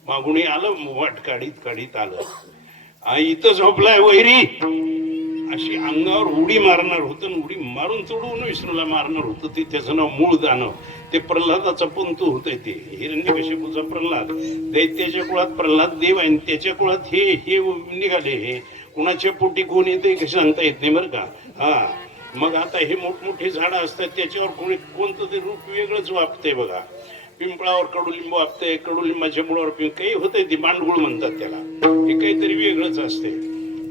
मागुणी आलं, वाट काढीत काढीत आलं. इथं झोपलाय वैरी, अशी अंगावर उडी मारणार होतं. उडी मारून तोडून विष्णूला मारणार होतं. ते त्याचं नाव मूळ दानव. ते प्रल्हादाचा पंतू होतंय. ते हिरण्यकशिपूचा प्रल्हाद, दैत्याच्या कुळात प्रल्हाद देव आहे. त्याच्या कुळात हे हे निघाले. हे कुणाच्या पोटी कोण येते हे सांगता येत नाही बरं का. हा, मग आता हे मोठमोठे झाडं असतात, त्याच्यावर कोणी कोणतं ते रूप वेगळंच वापतंय बघा. पिंपळावर कडुलिंब वापतंय, कडुलिंबाच्या मुळावर काही होतंय, ते मांडगुळ म्हणतात त्याला. हे काहीतरी वेगळंच असते.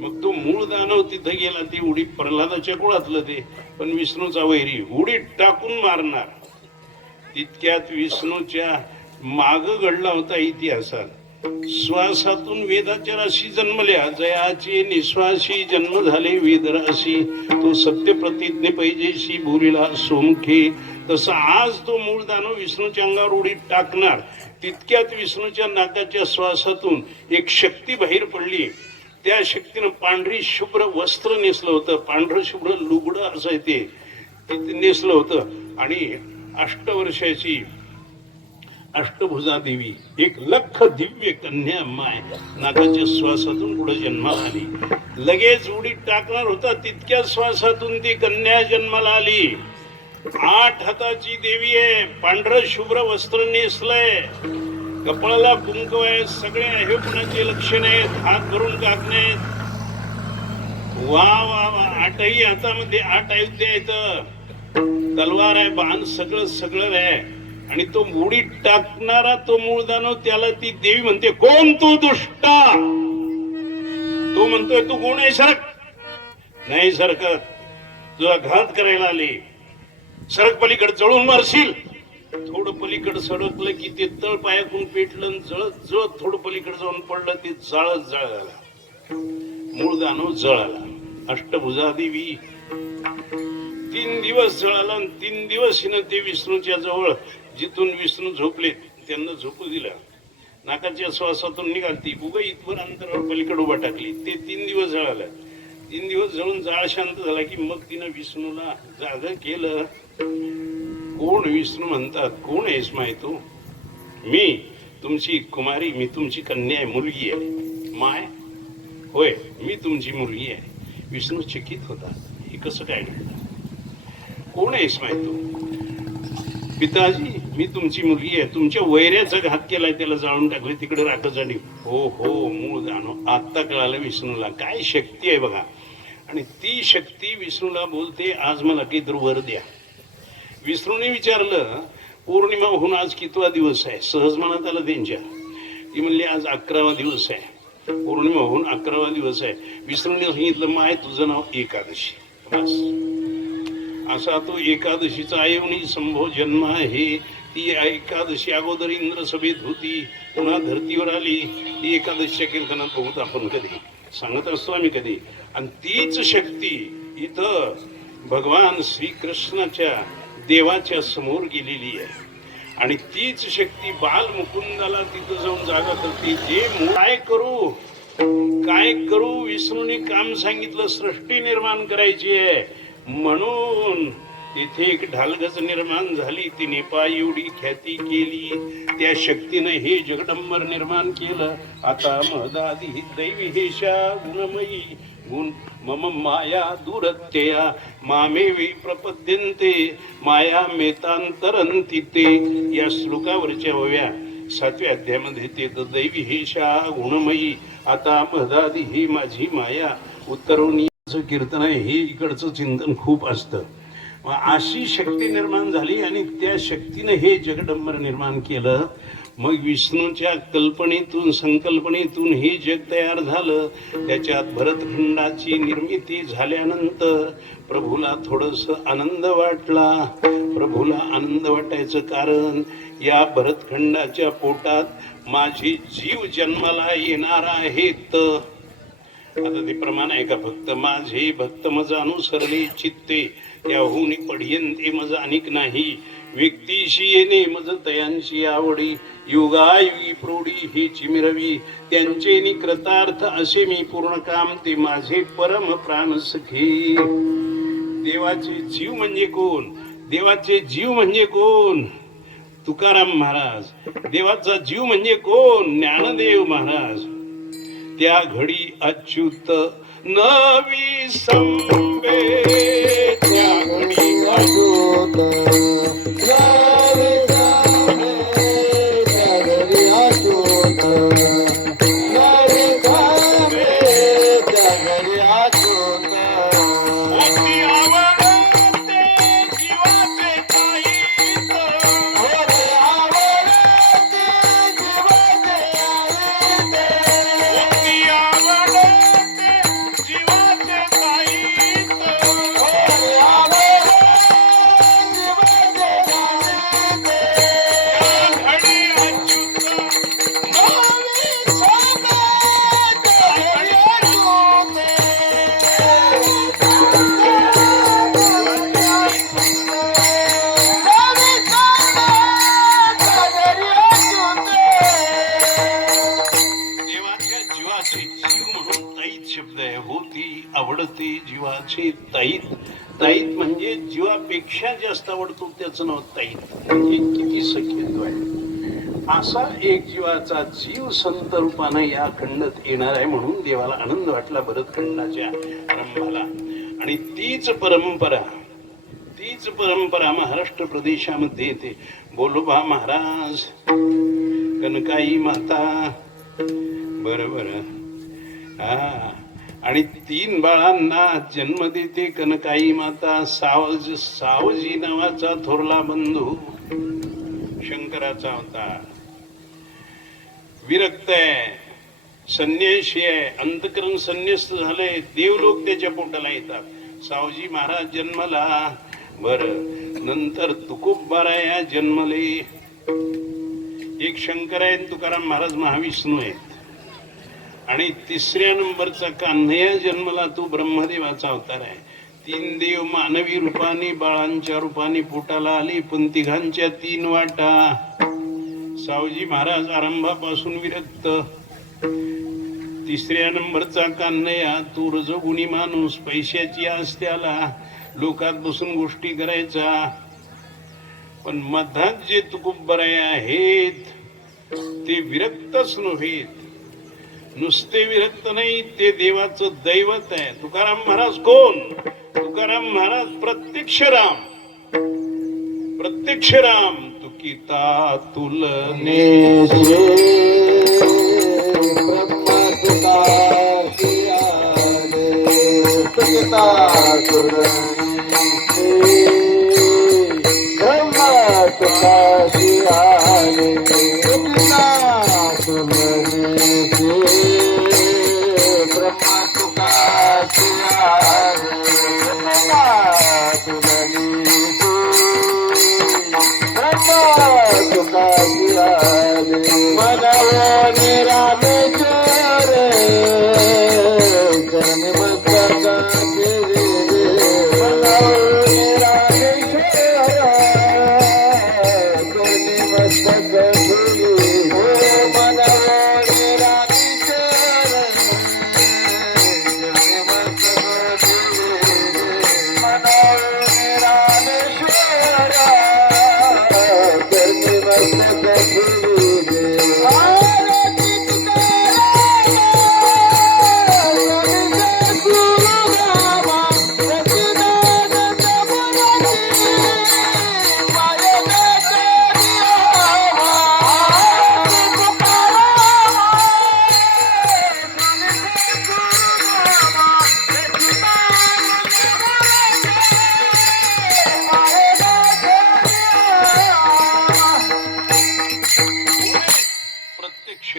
मग तो मूळ दानव तिथं गेला. ती उडी प्रल्हादाच्या कुळातलं ते, पण विष्णूचा वैरी, उडी टाकून मारणार. तितक्यात विष्णूच्या माग घडला होता इतिहासात. श्वासातून वेदाच्या राशी जन्मल्या, जयाचे निश्वासी जन्म झाले वेदराशी. तो सत्य प्रतिज्ञे पाहिजेशी बोलिला सोमखे. तसा आज तो मूळ दानव विष्णूच्या अंगावर उडी टाकणार. तितक्यात विष्णूच्या नाकाच्या श्वासातून एक शक्ती बाहेर पडली. त्या शक्तीनं पांढरी शुभ्र वस्त्र नेसलं होतं. पांढरं शुभ्र लुगडं असं ते नेसलं होतं. आणि 8 वर्षाची अष्टभुजा देवी, 1 लख दिव्य कन्या माय नाकाच्या श्वासातून पुढे जन्माला आली. लगेच उडी टाकणार होता, तितक्या श्वासातून ती कन्या जन्माला आली. 8 हाताची देवी आहे, पांढरं शुभ्र वस्त्र नेसलंय, कपाळाला कुंकू आहे, सगळे आहे कुणाचे लक्षण आहेत, हात भरून काकणे आहेत. वा वा वा, 8ही हातामध्ये 8 आयुध आहेत, तलवार आहे, बाण, सगळं सगळं आहे. आणि तो उडी टाकणारा तो मूळ दानव, त्याला ती देवी म्हणते, कोण तू दुष्टा? तो म्हणतोय, तू कोण आहे? सरक. नाही सरकत, तुझा घात करायला आले. सरक पलीकडे, जळून मारशील. थोडं पलीकडे सरकलं की ते तळ पायातून पेटलं, जळत जळत थोडं पलीकडे जाऊन पडलं, ते जाळत जळाला. मूळ दानव जळाला. अष्टभुजा देवी 3 दिवस जळाला. 3 दिवस हिनं ते विष्णूच्या जवळ, जिथून विष्णू झोपले त्यांना झोपू दिला. नाकाच्या श्वासातून निघालती, उगा इतभर अंतरावर पलीकडे उभा टाकली. ते 3 दिवस जळालं. 3 दिवस जळून जाळ शांत झाला की मग तिनं विष्णूला जाग केलं. कोण? विष्णू म्हणतात, कोण आहेस माय तू? मी तुमची कुमारी, मी तुमची कन्या आहे, मुलगी आहे. माय? होय, मी तुमची मुलगी आहे. विष्णू चकित होता, हे कसं काय घडलं? कोण आहेस माय तू? पिताजी, मी तुमची मुलगी आहे. तुमच्या वैऱ्याचा घात केलाय, त्याला जाळून टाकले, तिकडे राखसाठी. हो हो, मूळ दानव. आता कळालं विष्णूला काय शक्ती आहे बघा. आणि ती शक्ती विष्णूला बोलते, आज मला काहीतरी वर द्या. विष्णूने विचारलं, पौर्णिमा होऊन आज कितवा दिवस आहे? सहज म्हणा त्याला त्यांच्या. ती म्हणली, आज 11वा दिवस आहे. पौर्णिमा होऊन 11वा दिवस आहे. विष्णूने सांगितलं, माय तुझं नाव एकादशी. बस असा तो एकादशीचा आयोनी संभव जन्म आहे. ती एकादशी अगोदर इंद्र सभेत होती, पुन्हा धर्तीवर आली. ती एकादशीच्या कीर्तनात बघत आपण कधी सांगत असतो आम्ही कधी. आणि तीच शक्ती इथं भगवान श्रीकृष्णाच्या देवाच्या समोर गेलेली आहे. आणि तीच शक्ती बाल मुकुंदाला तिथं जाऊन जागा करते. जे काय करू काय करू, विष्णूने काम सांगितलं, सृष्टी निर्माण करायची आहे. म्हणून तिथे एक ढालगज निर्माण झाली. तिने पाय एवढी ख्याती केली. त्या शक्तीनं हे जगदंबर निर्माण केलं. आता मदादी दैविहेशा गुणमयी गुण मम माया दुरत्यया मामेवी प्रपद्यन्ते माया मेतांतरंती ते. या श्लोकावरच्या ओव्या 7व्या अध्यायामध्ये ते दैविहेशा गुणमयी आता मदादी ही माझी माया. उत्तरोनी कीर्तन आहे, हे इकडचं चिंतन खूप असतं. अशी शक्ती निर्माण झाली आणि त्या शक्तीने हे जगदंबर निर्माण केलं. मग विष्णूच्या कल्पनेतून संकल्पनेतून हे जग तयार झालं. त्याच्यात भरतखंडाची निर्मिती झाल्यानंतर प्रभूला थोडस आनंद वाटला. प्रभूला आनंद वाटायचं कारण, या भरतखंडाच्या पोटात माझे जीव जन्माला येणार आहेत. आता ते प्रमाण आहे का? फक्त माझे भक्त मज अनुसरणे चित्ते त्याहून पढियंते मज अनिक नाही. व्यक्तीशी येणे मज तयांची आवडी युगायुगी प्रौढी ही चिमिरवी त्यांचे नि कृतार्थ असे मी पूर्ण काम ते माझे परम प्राण सखी. देवाचे जीव म्हणजे कोण? देवाचे जीव म्हणजे कोण? तुकाराम महाराज. देवाचा जीव म्हणजे कोण? ज्ञानदेव महाराज. त्या घडी अच्युत नवी संबे त्या घडी अच्युत नवी संबे त्या घडी अच्युत नवी संबे त्या घडी अच्युत. होती आवडते जीवाचे काहीच. होती आवडते जीवाचे काहीच. होती आवडते जीवाचे काहीच. होती आवडते जीवाचे काहीच. त्या घडी अच्युत नवी संबे त्या घडी अच्युत. देवाच्या जीवाचे जीव म्हणून ताईत शब्द आहे. होती आवडते जीवाचे ताईत. ताईत म्हणजे जीवापेक्षा जास्त आवडतो त्याचं नाव ताईत. म्हणजे किती सख्यत्व आहे. असा एक जीवाचा जीव संत रूपानं या खंडत येणार आहे म्हणून देवाला आनंद वाटला भरतखंडाच्या आरंभाला. आणि तीच परंपरा महाराष्ट्र प्रदेशामध्ये येते. बोलोबा महाराज कनकाई माता बरोबर. हा. आणि 3 बाळांना जन्म देते कनकाई माता. सावजी नावाचा थोरला बंधू शंकराचा अवतार. विरक्त आहे, संन्याशी आहे, अंतकरण संन्यस्त झालंय. देवलोक त्याच्या पोटाला येतात. सावजी महाराज जन्मला. बर. नंतर तुकोबाराया जन्मले. एक शंकर आहे, तुकाराम महाराज महाविष्णू आहेत. आणि 3ऱ्या नंबरचा कान्हया जन्मला. तो ब्रह्मदेवाचा अवतार आहे. 3 देव मानवी रूपाने बाळांच्या रूपाने पोटाला आले, पण तिघांच्या 3 वाटा. सावजी महाराज आरंभापासून विरक्त. 3ऱ्या नंबरचा कान्हया तो रजोगुणी माणूस, पैशाची आस त्याला, लोकात बसून गोष्टी करायचा. पण मधात जे तुकोबराय आहेत ते विरक्तच नव्हेत. नुसते विरक्त नाही, ते देवाचं दैवत आहे. तुकाराम महाराज कोण? तुकाराम महाराज प्रत्यक्ष राम. प्रत्यक्ष राम. तुकिता तुलने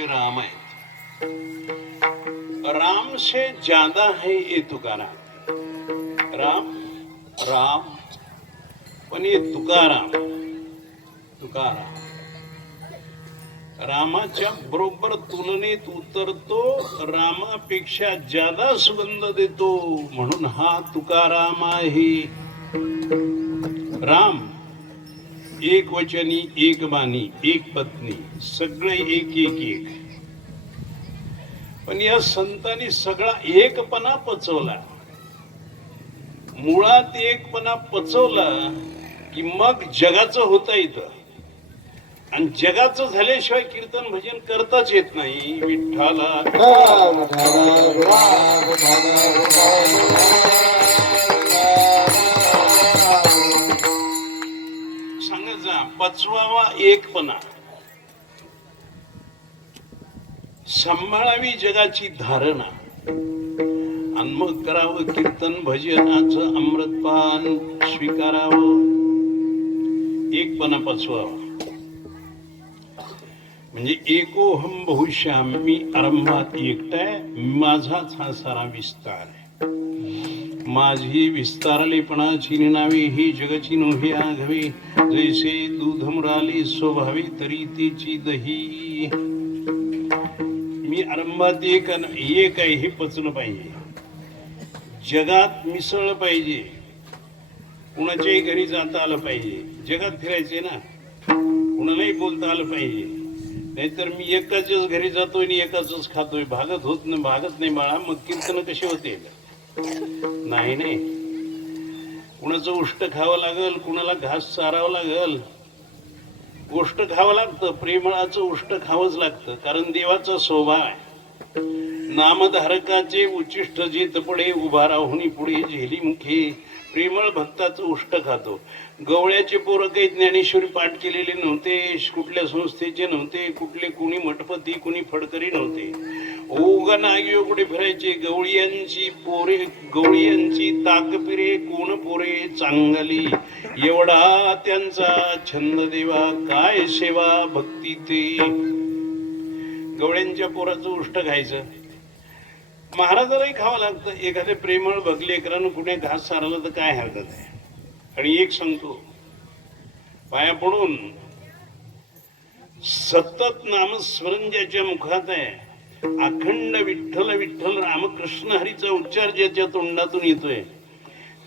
राम है. राम से ज्यादा है ये तुकाराम. राम राम पण ये तुकाराम. तुकाराम रामाच्या बरोबर तुलनेत उतरतो, रामापेक्षा ज्यादा सुगंध देतो, म्हणून हा तुकाराम आहे. राम एक वचनी, एक बाणी, एक पत्नी, सगळे एक एक एक. पण या संतांनी सगळा एकपणा पचवला. मुळात एकपणा पचवला की मग जगाचं होता येतं. आणि जगाचं झाल्याशिवाय कीर्तन भजन करताच येत नाही. विठ्ठला सांगत जा, पचवावा एकपणा, सांभाळावी जगाची धारणा, आणि मग करावं कीर्तन भजनाचं अमृतपान स्वीकारावं. एकपणा पचवावा म्हणजे एकोहम बहुश्याम, मी आरंभात एकटाय, माझाच हा सारा विस्तार आहे. माझी विस्तारलेपणाची नावे ही जगची नोही आघवे, जैसे दूध मुराली स्वभावी तरी तिची दही. मी आरंभात एक आहे हे पचलं पाहिजे. जगात मिसळलं पाहिजे. कुणाच्याही घरी जाता आलं पाहिजे. जगात फिरायचे ना, कुणालाही बोलता आलं पाहिजे. नाहीतर मी एकाच्याच घरी जातोय आणि एकाच खातोय, भागत नाही बाळा. मग कीर्तन कसे होते? नाही नाही, कुणाचं उष्ट खावं लागल, कुणाला घास चारावं लागल. गोष्ट खावं लागतं, प्रेमळाचं उष्ट खावंच लागतं, कारण देवाचा स्वभाव आहे. नामधारकाचे उच्चिष्ट जे तपडे, उभा राहुनी पुढे झेली मुखे. प्रेमळ भक्ताचं उष्ट खातो. गवळ्याचे पोरं काही ज्ञानेश्वरी पाठ केलेले नव्हते, कुठल्या संस्थेचे नव्हते, कुठले कुणी मठपती, कुणी फडकरी नव्हते. ओगा नागी कुठे फिरायचे. गवळीयांची ताकपिरे, कोण पोरे चांगली, एवढा त्यांचा छंद देवा, काय सेवा भक्ती ते. गवळ्यांच्या पोराचं उष्ट खायचं. महाराजालाही खावं लागतं. एखाद्या प्रेमळ बघलेकरानं कुठे घास सारलं तर काय हरकत आहे. आणि एक सांगतो, पाया पडून सतत नामस्मरण ज्याच्या मुखात आहे, अखंड विठ्ठल विठ्ठल रामकृष्ण हरीचा उच्चार ज्याच्या तोंडातून येतोय,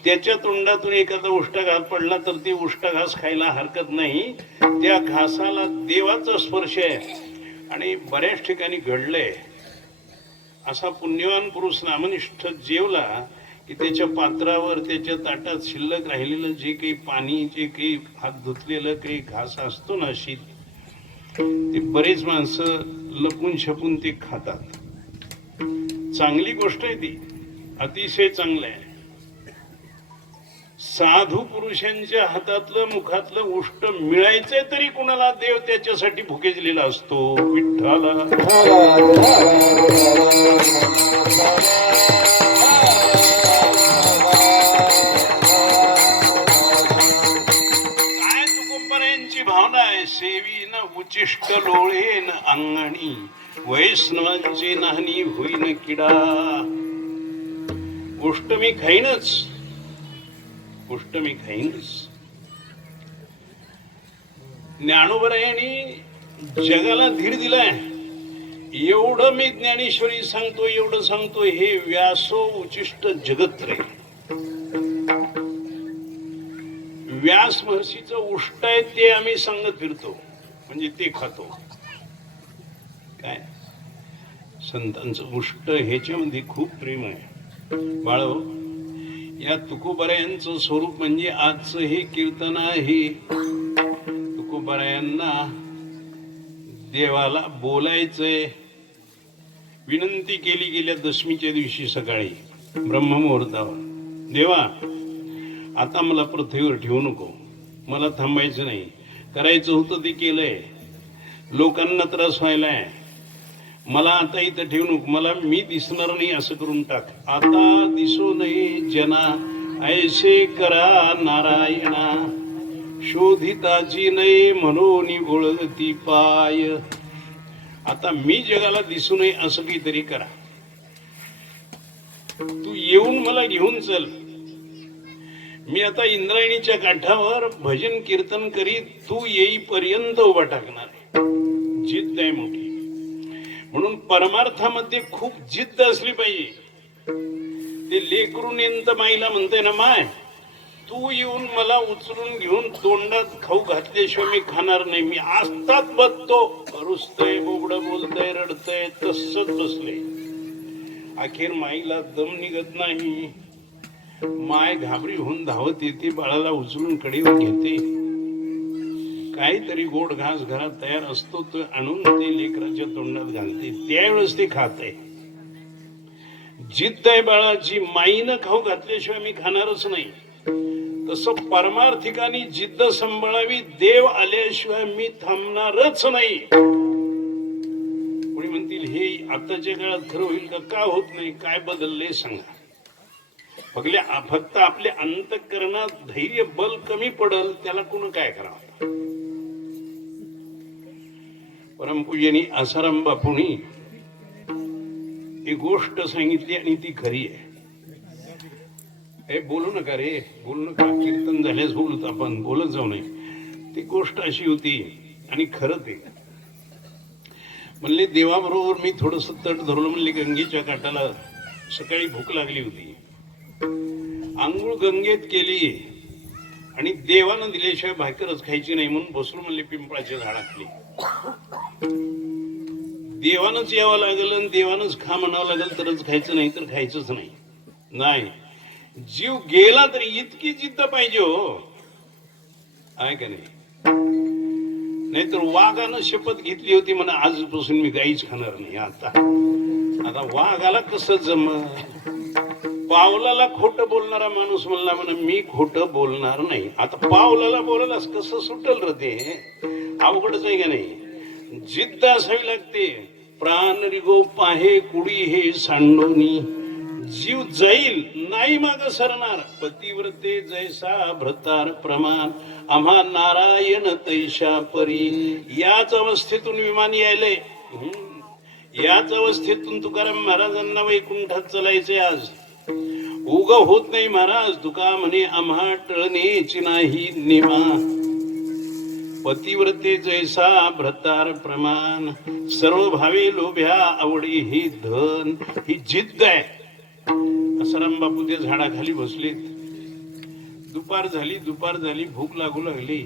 त्याच्या तोंडातून एखादा उष्टा घास पडला तर ते उष्टा घास खायला हरकत नाही. त्या घासाला देवाचा स्पर्श आहे. आणि बऱ्याच ठिकाणी घडलंय, असा पुण्यवान पुरुष नामनिष्ठ जेवला की त्याच्या पात्रावर, त्याच्या ताटात शिल्लक राहिलेलं जे काही पाणी, जे काही हात धुतलेलं काही घास असतो ना शीत, ते बरेच माणसं लपून छपून ते खातात. चांगली गोष्ट आहे ती, अतिशय चांगलं आहे. साधू पुरुषांच्या हातातलं मुखातलं उष्ट मिळायचंय तरी कुणाला देव त्याच्यासाठी भुकेजलेला असतो. विठ्ठला काय तुकोबरायांची भावना आहे. सेवीन उचिष्ट लोळेन अंगणी, वैष्णवांची नाहनी होईन किडा. गोष्ट मी खाईनच, गोष्ट मी खाईनच. ज्ञानोबरायांनी जगाला धीर दिलाय. एवढं मी ज्ञानेश्वरी सांगतो, एवढं सांगतो, हे व्यासो उचिष्ट जगत रे. व्यास महर्षीचं उष्ट आहे ते आम्ही सांगत फिरतो, म्हणजे ते खातो. काय संतांचं उष्ट ह्याच्यामध्ये खूप प्रेम आहे बाळो. या तुकोबरायांचं स्वरूप म्हणजे आजचं हे कीर्तन आहे. तुकोबरायांना देवाला बोलायचंय. विनंती केली गेल्या दशमीच्या दिवशी सकाळी ब्रह्ममुहूर्तावर, देवा आता मला पृथ्वीवर ठेवू नको, मला थांबायचं नाही. करायचं होतं ते केलंय, लोकांना त्रास व्हायलाय, मला आता इथं ठेवू नको, मला मी दिसणार नाही असं करून टाक. आता दिसू नये जना, ऐसे करा नारायणा, शोधिताची नये म्हणून ओळखती पाय. आता मी जगाला दिसू नये असं काहीतरी करा. तू येऊन मला घेऊन चल. मी आता इंद्रायणीच्या काठावर भजन कीर्तन करीत तू येईपर्यंत उभा टाकणार आहे. जिद्द आहे मोठी. म्हणून परमार्थामध्ये खूप जिद्द असली पाहिजे. ते लेकरू नेंत माईला म्हणते ना, माय तू येऊन मला उचलून घेऊन तोंडात खाऊ घातल्याशिवाय मी खाणार नाही. मी आस्ताच बघतो रुसतय, बोबडं बोलतय, रडतय, तसच बसले. अखेर माईला दम निघत नाही. माय घाबरी होऊन धावत येते, बाळाला उचलून कडेवर घेते. काहीतरी गोड घास घरात तयार असतो तो आणून ते लेकराच्या तोंडात घालते. त्यावेळेस ते खाते. जिद्द आहे बाळाची, माईनं खाऊ घातल्याशिवाय मी खाणारच नाही. तसं परमार्थिकानी जिद्द सांभाळावी. देव आल्याशिवाय मी थांबणारच नाही. कोणी म्हणतील हे आताच्या काळात खरं होईल का? का होत नाही? काय बदलले सांगा. फक्त आपल्या अंतःकरणात धैर्य बल कमी पडल, त्याला कोण काय करावं. परमपूजनी आसाराम बापूंनी एक गोष्ट सांगितली आणि ती खरी आहे. हे बोलू नका रे, बोलू नका, कीर्तन झाल्यास बोलत आपण, बोलत जाऊ नये. ती गोष्ट अशी होती आणि खरं ते म्हणले, देवाबरोबर मी थोडस तट धरलो. म्हणले गंगेच्या काठाला सकाळी भूक लागली होती. आंघोळ गंगेत केली आणि देवानं दिल्याशिवाय भाकरच खायची नाही म्हणून बसलो. म्हणले पिंपळाच्या झाडाखाली. देवानच यावं लागल आणि देवानच खा म्हणावं लागल तरच खायचं, नाही तर खायचंच नाही. नाही, जीव गेला तरी इतकी जिद्द पाहिजे हो, आहे का नाही? नाहीतर वाघानं शपथ घेतली होती म्हणा, आजपासून मी गाईच खाणार नाही. आता वाघाला कसं जम? पावलाला खोट बोलणारा माणूस म्हणला म्हणा मी खोट बोलणार नाही. आता पावलाला बोलायलाच कसं सुटल रे ते? अवघडच आहे का नाही? जिद्द असावी लागते. प्राण रिगो पाहे कुडी हे सांडोनी, जीव जाईल नाही माग सरणार. पतिव्रते जैसा भ्रतार प्रमाण, आम्हा नारायण तैशा परी. याच अवस्थेतून विमान यायलंय. याच अवस्थेतून तुकाराम महाराजांना वैकुंठात चालायचंय. आज उग होत नाही महाराज. तुका म्हणे आम्हा टळण्याची नाही निमा. पतिव्रते जैसा भ्रतार प्रमाण, सर्व भावे लोभ्या आवडी ही धन. ही जिद्द आहे. आसाराम बापू त्या झाडाखाली बसलेत. दुपार झाली, भूक लागू लागली.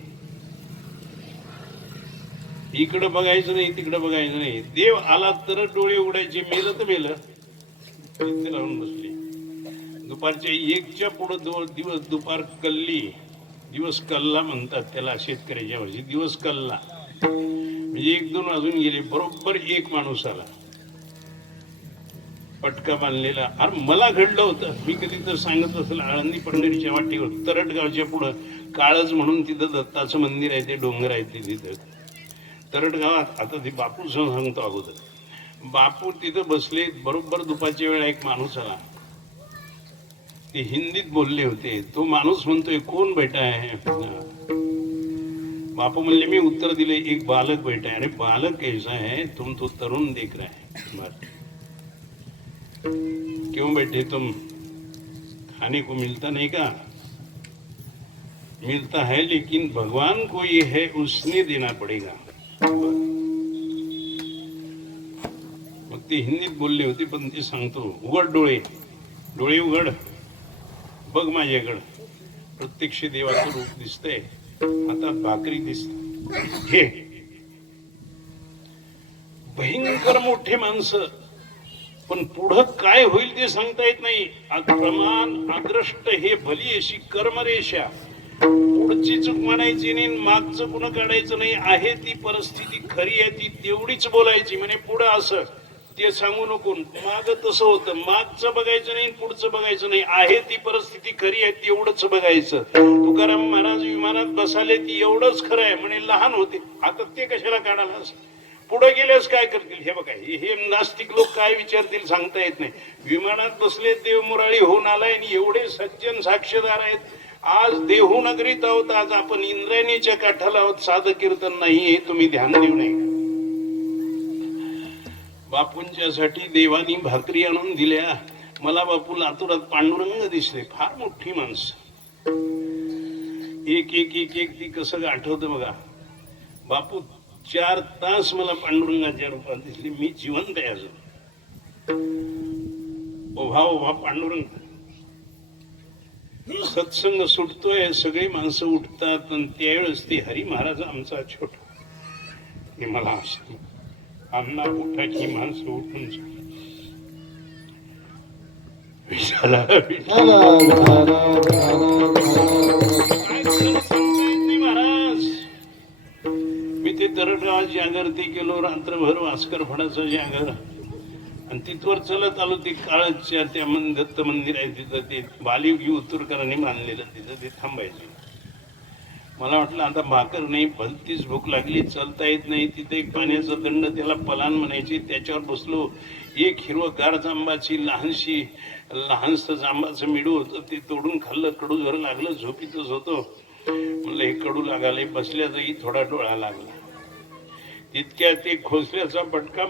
इकडं बघायचं नाही, तिकडं बघायचं नाही. देव आला तर डोळे उघडायचे, मेलं तर मेलं. इथे लावून बसले. दुपारच्या 1च्या पुढे दुपार कल्ली. दिवस कल्ला म्हणतात त्याला शेतकऱ्याच्या वर्षी. दिवस कल्ला म्हणजे 1-2 वाजून गेले. बरोबर एक माणूस आला, पटका बांधलेला. अरे मला घडलं होतं, मी कधी तर सांगत असेल, आळंदी पंढरीच्या वाटेवर तरटगावच्या पुढं काळज म्हणून तिथं दत्ताचं मंदिर आहे. ते डोंगर आहे ते तिथं तरटगावात. आता ते बापू सांगतो अगोदर. बापू तिथं बसले. बरोबर दुपारच्या वेळा एक माणूस आला. ते हिंदीत बोलले होते. तो माणूस म्हणतोय कोण बेटा है? बापू म्हणले, मी उत्तर दिले, एक बालक बेटा है. अरे बालक कैसा है? तुम तो तरुण देख रहे हैं. क्यों बेटे, तुम खाने को मिलता नहीं का? मिलता है, लेकिन भगवान को ये है उसने देना पड़ेगा. मग ते हिंदीत बोलले होते, पण ते सांगतो. उघड डोळे उघड, बघ माझ्याकडं. प्रत्यक्ष देवाचं रूप दिसतंय. आता भाकरी दिसते. हे भयंकर मोठे माणसं, पण पुढं काय होईल ते सांगता येत नाही. प्रमाण अग्रष्ट हे भली अशी कर्मरेषा. पुढची चूक म्हणायची नाही, मागचं कुणा काढायचं नाही. आहे ती परिस्थिती खरी आहे ती तेवढीच बोलायची. म्हणजे पुढं असं ते सांगू नको, माग तसं होतं. मागचं बघायचं नाही, पुढचं बघायचं नाही. आहे ती परिस्थिती खरी आहे तेवढंच बघायचं. तुकाराम महाराज विमानात बसाले ती एवढंच खरं आहे म्हणे, लहान होते. आता ते कशाला काढालास? पुढे गेल्यास काय करतील? हे बघा, हे नास्तिक लोक काय विचारतील सांगता येत नाही. विमानात बसले, देव मुराळी होऊन आलाय आणि एवढे सज्जन साक्षीदार आहेत. आज देहू नगरीत आहोत. आज आपण इंद्रायणीच्या काठाला आहोत. साधं कीर्तन नाही, हे तुम्ही ध्यान देऊ नये. बापूंच्यासाठी देवानी भाकरी आणून दिल्या. मला बापू लातूरात पांडुरंग दिसले. फार मोठी माणसं. एक ती कसं आठवतं बघा. बापू 4 तास मला पांडुरंगाच्या रूपात दिसली. मी जिवंत आहे अजून. उभा उभा पांडुरंग. सत्संग सुटतोय, सगळी माणसं उठतात आणि त्यावेळेस ते हरी महाराज आमचा छोटा ते मला असं आम्हाला उठायची माणसं उठून विठाला विठाला महाराज. मी ते तरडगावात जागरती केलो, रात्रभर वास्कर फडाचं जागर, आणि तिथवर चलत आलो. ते काळच्या त्या दत्त मंदिर आहे तिथं, ते बालिवगी उत्तरकरांनी बांधलेलं, तिथं ते थांबायचं. मला वाटलं आता भाकर नाही, भलतीच भूक लागली, चालता येत नाही. तिथे एक पाण्याचा दंड, त्याला पलान म्हणायची, त्याच्यावर बसलो. एक हिरवगार जांबाची लहानसं जांबाचं मिडू होतं, ते तोडून खाल्लं. कडू जर लागलं, झोपीतच होतो. म्हणलं हे कडू लागाले, बसल्या जागी थोडा डोळा लागला. तितक्यात एक खोसल्याचा पटका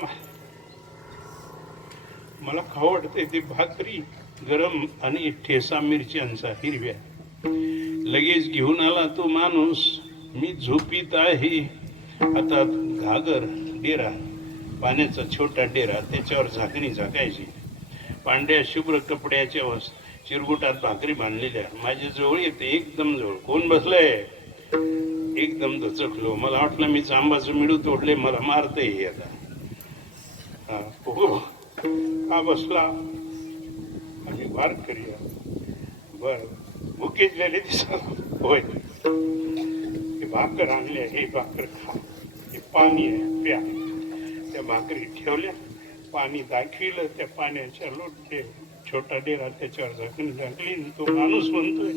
मला खावं वाटतंय. ते भाकरी गरम आणि ठेसा मिरच्यांचा हिरव्या. लगेच घेऊन आला तो माणूस. मी झोपीत आहे. आता घागर डेरा, पाण्याचा छोटा डेरा, त्याच्यावर झाकणी झाकायची. पांढऱ्या शुभ्र कपड्याच्या चिरगुटात भाकरी बांधलेल्या माझ्या जवळ येते, एकदम जवळ. कोण बसलंय? एकदम दचकलो. मला वाटलं मी जांबाचं मिडू तोडले, मला मारतय आता. हा बसला. आम्ही वार करूया. बर भुकेजलेले दिसत. होय, हे भाकर आणले, हे भाकर खा, हे पाणी आहे प्या. त्या भाकरी ठेवल्या, पाणी दाखविलं, त्या पाण्याच्या लोटे छोटा डेरा त्याच्यावर झाकून झाकली. तो माणूस म्हणतोय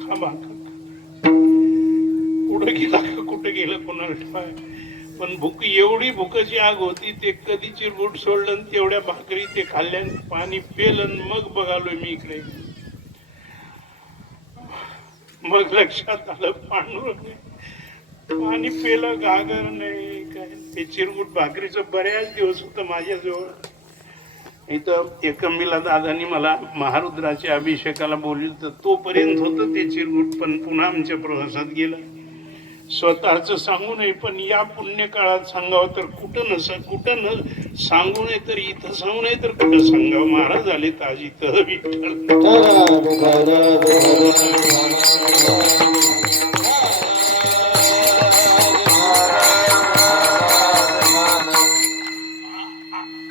खा भाकर. कुठं गेला का कुठं गेलं कोणाला ठेवाय. पण भूक, एवढी भूकाची आग होती, ते कधी चिरगुट सोडलं, तेवढ्या भाकरी ते खाल्ल्यान, पाणी पेलं. मग बघालोय मी इकडे. मग लक्षात आलं पांडुरंग पाणी पेलं, घागर नाही काय. ते चिरगुट भाकरीचं बऱ्याच दिवस होतं माझ्याजवळ. इथं एकंबीला दादानी मला महारुद्राच्या अभिषेकाला बोलवलं, तर तोपर्यंत होतं ते चिरगुट. पण पुन्हा आमच्या प्रवासात गेलं. स्वतःच सांगू नये, पण या पुण्य काळात सांगावं तर कुठं सांगू नये, तर इथं सांगू नये तर कुठं सांगावं. महाराज आले ताजी तर विठ्ठल.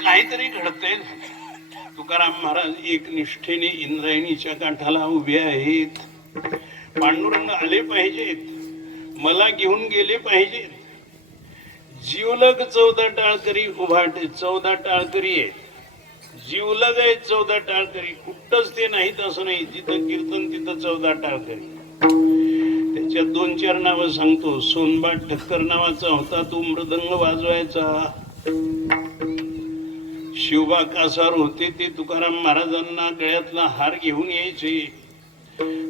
काहीतरी घडतंय. तुकाराम महाराज एक निष्ठेने इंद्रायणीच्या काठाला उभे आहेत. पांडुरंग आले पाहिजेत, मला घेऊन गेले पाहिजेत. जीवलग 14 टाळकरी उभाटे, 14 टाळकरी आहेत. जीवलग आहेत 14 टाळकरी. कुठंच ते नाहीत असं नाही. जिथं कीर्तन तिथं 14 टाळकरी. त्याच्यात 2-4 नावं सांगतो. सोनबाट ठक्कर नावाचा होता, तो मृदंग वाजवायचा. शिवबा कासार होते, ते तुकाराम महाराजांना गळ्यातला हार घेऊन यायचे.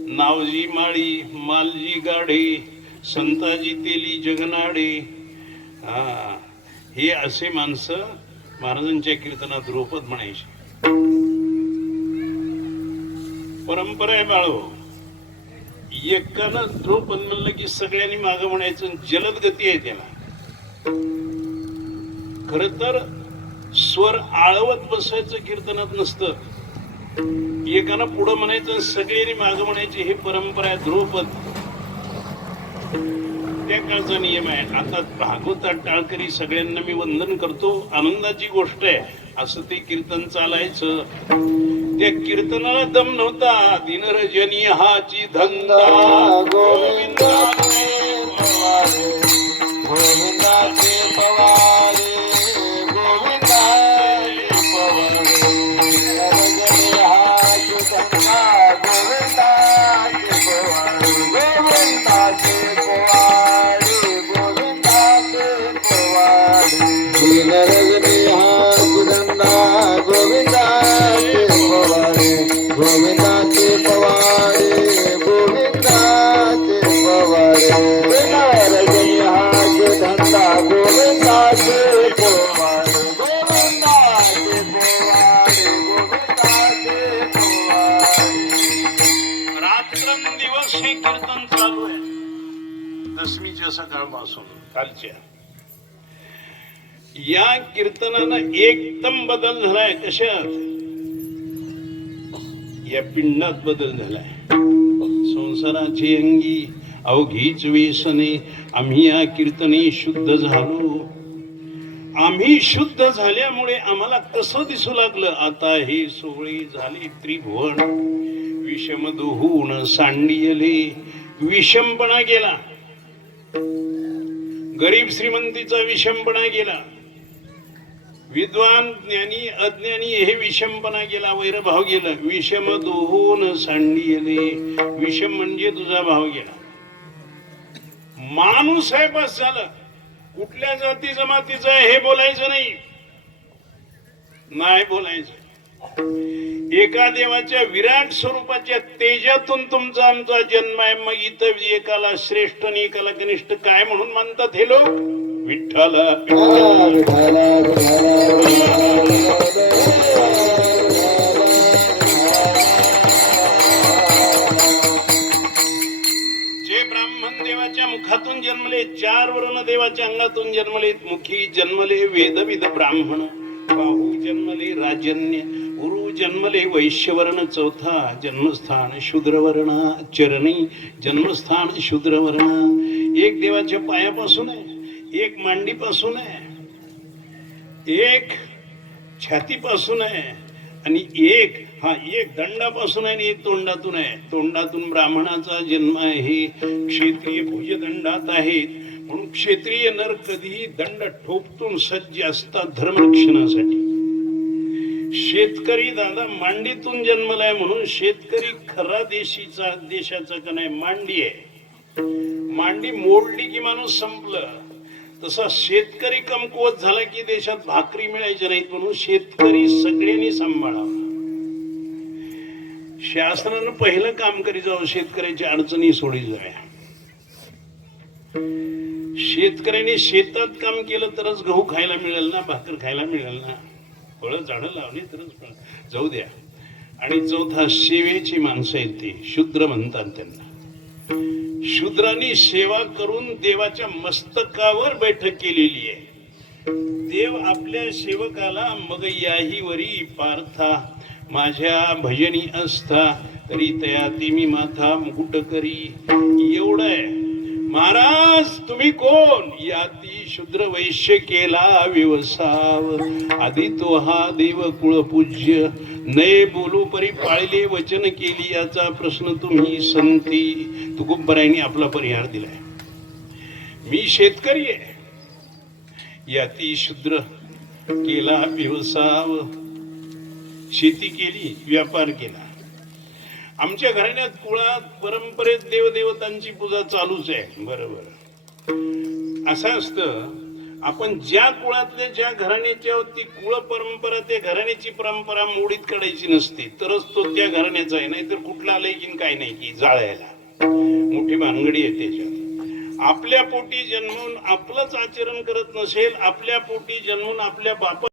नावजी माळी, मालजी गाढे, संताजी तेली जगनाडे, हे असे माणसं महाराजांच्या कीर्तनात द्रुपद म्हणायचे. परंपरा आहे बाळो. एकानं द्रुपद म्हणलं की सगळ्यांनी मागं म्हणायचं. जलद गती आहे त्याला. खर तर स्वर आळवत बसायचं कीर्तनात नसतं. एकानं पुढं म्हणायचं, सगळ्यांनी मागं म्हणायचे. हे परंपरा आहे द्रुपद. त्या काळचा नियम आहे. आता भागवतात टाळकरी सगळ्यांना मी वंदन करतो, आनंदाची गोष्ट आहे, असं ते कीर्तन चालायचं. त्या कीर्तनाला दम नव्हता. दिनरजनी हाची धंदा गोविंदा रात्रंदिवस हे कीर्तन चालू आहे. दशमीच्या सकाळपासून कालच्या. या कीर्तनानं एकदम बदल झालाय. कशात? या पिंडात बदल झालाय. संसाराची अंगी अवघीच व्यसने, आम्ही या कीर्तने शुद्ध झालो. आम्ही शुद्ध झाल्यामुळे आम्हाला कसं दिसू लागलं? आता हे सोहळे झाले त्रिभुवन, विषम दोहून सांडियले. विषमपणा गेला, गरीब श्रीमंतीचा विषमपणा गेला, विद्वान ज्ञानी अज्ञानी हे विषमपणा गेला, वैरभाव गेला. विषम दोहून सांडियले. विषम म्हणजे तुझा भाव गेला. माणूस आहे बस झालं. कुठल्या जाती जमातीचं आहे हे बोलायचं नाही, नाही बोलायचं. एका देवाच्या विराट स्वरूपाच्या तेजातून तुमचा आमचा जन्म आहे. मग इथं एकाला श्रेष्ठ आणि एकाला कनिष्ठ काय म्हणून मानतात हे लोक? विठ्ठल जे ब्राह्मण देवाच्या मुखातून जन्मले, 4 वर्ण देवाच्या अंगातून जन्मले. मुखी जन्मले वेदविद ब्राह्मण, बाहू जन्मले राजन्य, उरु जन्मले वैश्यवर्ण. चौथा जन्मस्थान शूद्रवर्ण, चरणी जन्मस्थान शूद्रवर्ण. एक देवाच्या पायापासून आहे, एक मांडीपासून आहे, एक छातीपासून आहे आणि एक दंडापासून आहे आणि एक तोंडातून आहे. तोंडातून ब्राह्मणाचा जन्म आहे. क्षत्रिय भुजदंडात आहेत म्हणून क्षत्रिय नर कधीही दंड ठोकतून सज्ज असतात धर्मरक्षणासाठी. शेतकरी दादा मांडीतून जन्मलाय म्हणून शेतकरी खरा देशाचा का नाही मांडी आहे. मांडी मोडली की माणूस संपलं. तसा शेतकरी कमकुवत झाला की देशात भाकरी मिळायची नाहीत म्हणून शेतकरी सगळ्यांनी सांभाळावा. शासनानं पहिलं काम करी जावं, शेतकऱ्याच्या अडचणी सोडी जाव्या. शेतकऱ्याने शेतात काम केलं तरच गहू खायला मिळेल ना, भाकर खायला मिळेल ना, फळं झाडं लावली तरच फळ जाऊ द्या. आणि चौथा सेवेची माणसं आहेत, ती शूद्र म्हणतात त्यांना. शूद्रांनी सेवा करून देवाच्या मस्तकावर बैठक केलेली आहे. देव आपल्या सेवकाला मग याही वरी पार्था माझ्या भजनी असता तरी तया मी माथा मुकुट करी. एवढं आहे. महाराज तुम्ही कोण? याती शूद्र वैश्य केला व्यवसाव, आधी तो हा देव कुळ पूज्य, नये बोलू परी पाळले वचन केली. याचा प्रश्न तुम्ही संती. तुकोबरायांनी आपला परिहार दिलाय. मी शेतकरी आहे, याती शूद्र केला व्यवसाव, शेती केली, व्यापार केला. आमच्या घराण्यात कुळात परंपरेत देवदेवतांची पूजा चालूच आहे. बरोबर असं असतं. आपण ज्या कुळातले ज्या घराण्याची आहोत ती कुळ परंपरा, त्या घराण्याची परंपरा मोडीत काढायची नसते, तरच तो त्या घराण्याचा आहे. नाही तर कुठला आलाय की काय नाही की जाळायला मोठी भानगडी आहे त्याच्यात. आपल्या पोटी जन्मून आपलंच आचरण करत नसेल, आपल्या पोटी जन्मून आपल्या बापा